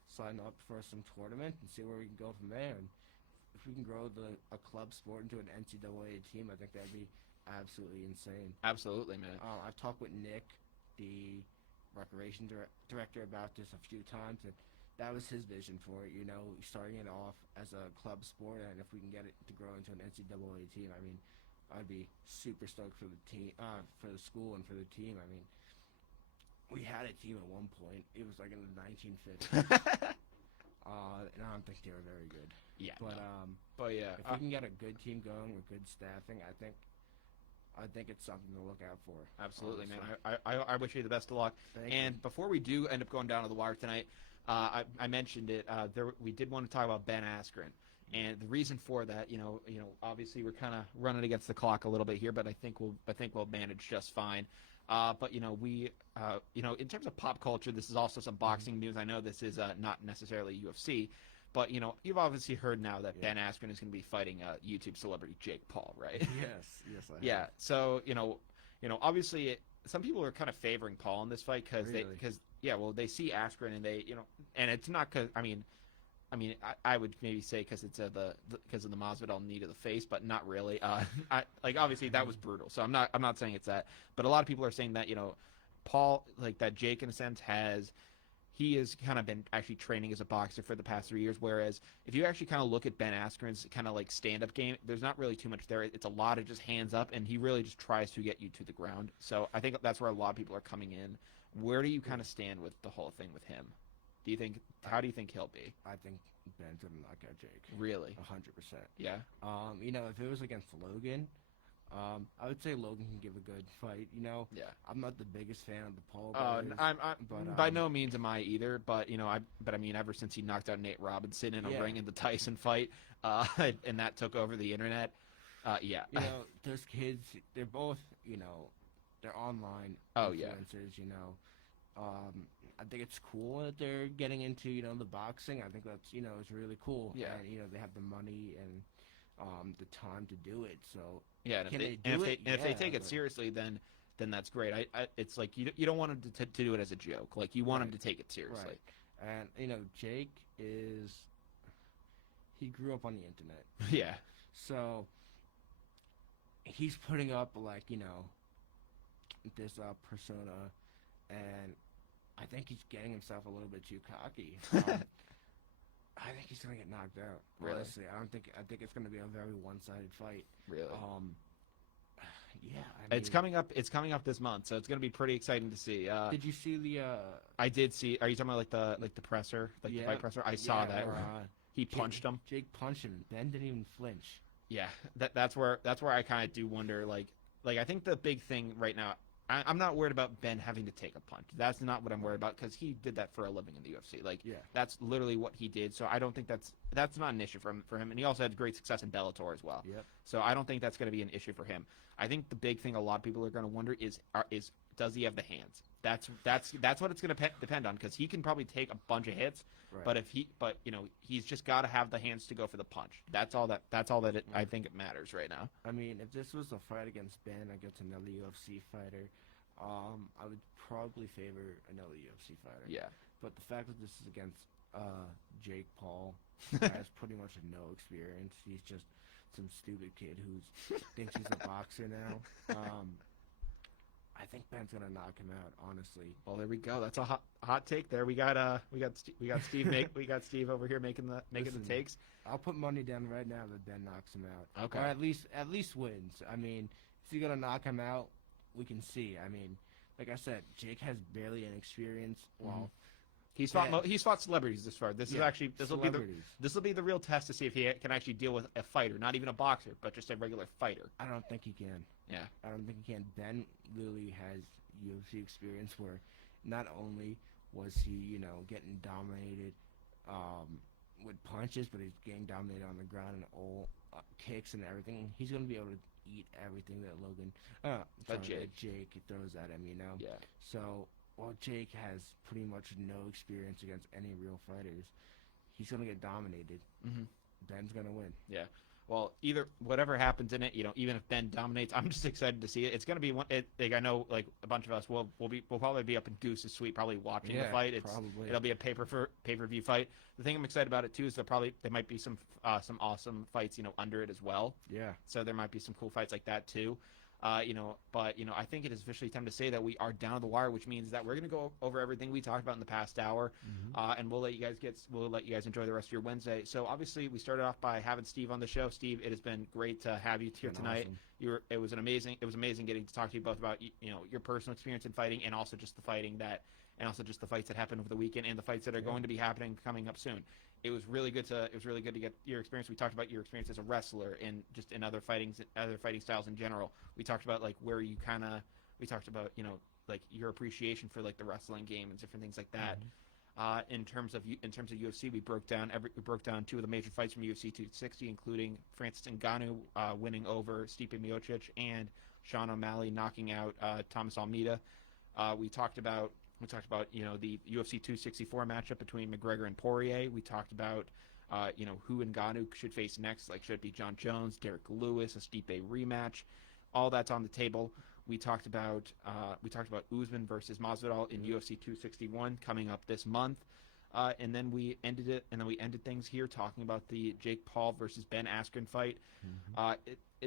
sign up for some tournament and see where we can go from there. And if we can grow a club sport into an NCAA team, I think that'd be absolutely insane. Absolutely, man. I've talked with Nick, the recreation director, about this a few times, and that was his vision for it. Starting it off as a club sport, and if we can get it to grow into an NCAA team, I mean, I'd be super stoked for the team, for the school, and for the team. I mean, we had a team at one point. It was like in the 1950s, and I don't think they were very good. Yeah. But no. But yeah. if we can get a good team going with good staffing, I think it's something to look out for. Absolutely, man. honestly. I wish you the best of luck. Thank And you. before we do end up going down to the wire tonight, I mentioned it. We did want to talk about Ben Askren, and the reason for that, obviously we're kind of running against the clock a little bit here, but I think we'll manage just fine. But we, in terms of pop culture, this is also some boxing news. I know this is not necessarily UFC, but you've obviously heard now that Yeah. Ben Askren is going to be fighting YouTube celebrity Jake Paul, right? Yes, I have. Yeah. So obviously some people are kind of favoring Paul in this fight Really? they see Askren and they and it's not because I would maybe say because it's because of the Masvidal knee to the face, but not really. Obviously that was brutal, so I'm not saying it's that, but a lot of people are saying that Paul, like that Jake in a sense he has kind of been actually training as a boxer for the past 3 years, whereas if you actually kind of look at Ben Askren's kind of like stand-up game, there's not really too much there. It's a lot of just hands up, and he really just tries to get you to the ground. So I think that's where a lot of people are coming in. Where do you kind of stand with the whole thing with him? How do you think he'll be? I think Ben's gonna knock out Jake. Really? 100%. Yeah. If it was against Logan, I would say Logan can give a good fight. Yeah. I'm not the biggest fan of the Paul Oh, brothers, I'm but by no means am I either. But I mean, ever since he knocked out Nate Robinson in a Yeah. ring in the Tyson fight, and that took over the internet, yeah. those kids, they're both, they're online Oh yeah. influencers, you know. I think it's cool that they're getting into, you know, the boxing. I think that's, you know, it's really cool. Yeah. And, you know, they have the money and the time to do it. So Yeah, and can if they do it? if they take it but seriously, then that's great. It's like you don't want them to do it as a joke. Like you want them right, to take it seriously. right. And you know, Jake is he grew up on the internet, Yeah. so he's putting up like, you know, this persona, and I think he's getting himself a little bit too cocky. I think he's gonna get knocked out. Really? Honestly, I think it's gonna be a very one-sided fight. Really. Yeah. It's coming up. It's coming up this month, so it's gonna be pretty exciting to see. Did you see the? I did see. Are you talking about like the presser, like the fight presser? I saw that. Where, He punched him. Jake punched him. Ben didn't even flinch. Yeah, that's where I kind of do wonder. Like I think the big thing right now. I'm not worried about Ben having to take a punch. That's not what I'm worried about because he did that for a living in the UFC. Like, that's literally what he did. So I don't think that's not an issue for him. And he also had great success in Bellator as well. Yep. So I don't think that's going to be an issue for him. I think the big thing a lot of people are going to wonder is does he have the hands? That's what it's going to depend on because he can probably take a bunch of hits, right. but you know he's just got to have the hands to go for the punch. That's all that I think it matters right now. I mean, if this was a fight against Ben against another UFC fighter, I would probably favor another UFC fighter. Yeah. But the fact that this is against Jake Paul, who has pretty much no experience, he's just some stupid kid who thinks he's a boxer now. I think Ben's gonna knock him out. Honestly. Well, there we go. That's a hot take. There we got Steve we got Steve over here making the takes. I'll put money down right now that Ben knocks him out. Okay. Or at least wins. I mean, is he gonna knock him out? We can see. I mean, like I said, Jake has barely any experience. Well, he's fought celebrities this far. This will be the real test to see if he can actually deal with a fighter, not even a boxer, but just a regular fighter. I don't think he can. Yeah. I don't think he can. Ben literally has UFC experience where not only was he, you know, getting dominated with punches, but he's getting dominated on the ground and all kicks and everything. He's gonna be able to eat everything that Jake throws at him, you know. Yeah. So while Jake has pretty much no experience against any real fighters, he's gonna get dominated. Mm-hmm. Ben's gonna win. Yeah. Well, whatever happens in it, you know, even if Ben dominates, I'm just excited to see it. It's gonna be like I know, like a bunch of us will probably be up in Goose's suite, probably watching the fight. It'll be a pay-per-view fight. The thing I'm excited about it too is there might be some awesome fights, you know, under it as well. Yeah. So there might be some cool fights like that too. You know, but you know, I think it is officially time to say that we are down to the wire, which means that we're gonna go over everything we talked about in the past hour, and we'll let you guys enjoy the rest of your Wednesday. So obviously, we started off by having Steve on the show. Steve, it has been great to have you here tonight. Awesome. It was amazing getting to talk to you both about you know your personal experience in fighting and also just the fights that happened over the weekend and the fights that are going to be happening coming up soon. It was really good to get your experience. We talked about your experience as a wrestler and just in other fighting styles in general. We talked about like where you we talked about, you know, like your appreciation for like the wrestling game and different things like that. In terms of UFC, we broke down two of the major fights from UFC 260, including Francis Ngannou winning over Stipe Miocic and Sean O'Malley knocking out Thomas Almeida. We talked about you know the UFC 264 matchup between McGregor and Poirier. We talked about you know who Ngannou should face next. Like should it be Jon Jones, Derek Lewis, a Stipe rematch? All that's on the table. We talked about Usman versus Masvidal in UFC 261 coming up this month. And then we ended things here talking about the Jake Paul versus Ben Askren fight.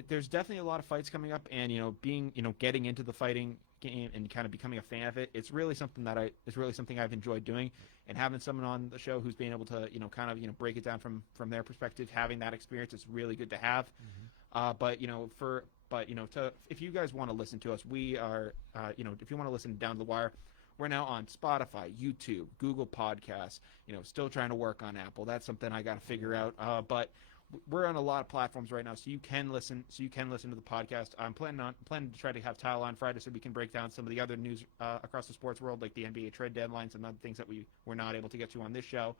There's definitely a lot of fights coming up, and you know, getting into the fighting game and kind of becoming a fan of it. It's really something I've enjoyed doing, and having someone on the show who's been able to, you know, kind of, you know, break it down from their perspective, having that experience is really good to have. If you guys want to listen to us, we are, if you want to listen down the wire, we're now on Spotify, YouTube, Google Podcasts. You know, still trying to work on Apple. That's something I got to figure out. But we're on a lot of platforms right now, so you can listen. To the podcast. I'm planning to try to have Tyler on Friday so we can break down some of the other news across the sports world, like the NBA trade deadlines and other things that we were not able to get to on this show.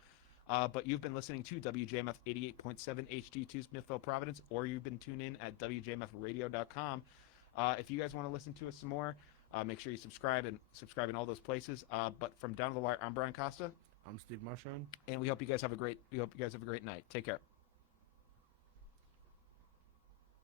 But you've been listening to WJMF 88.7 HD2 Smithville, Providence, or you've been tuned in at WJMFradio.com. If you guys want to listen to us some more, Make sure you subscribe in all those places. But from Down to the Wire, I'm Brian Costa. I'm Steve Mushorn. And we hope you guys have a great night. Take care.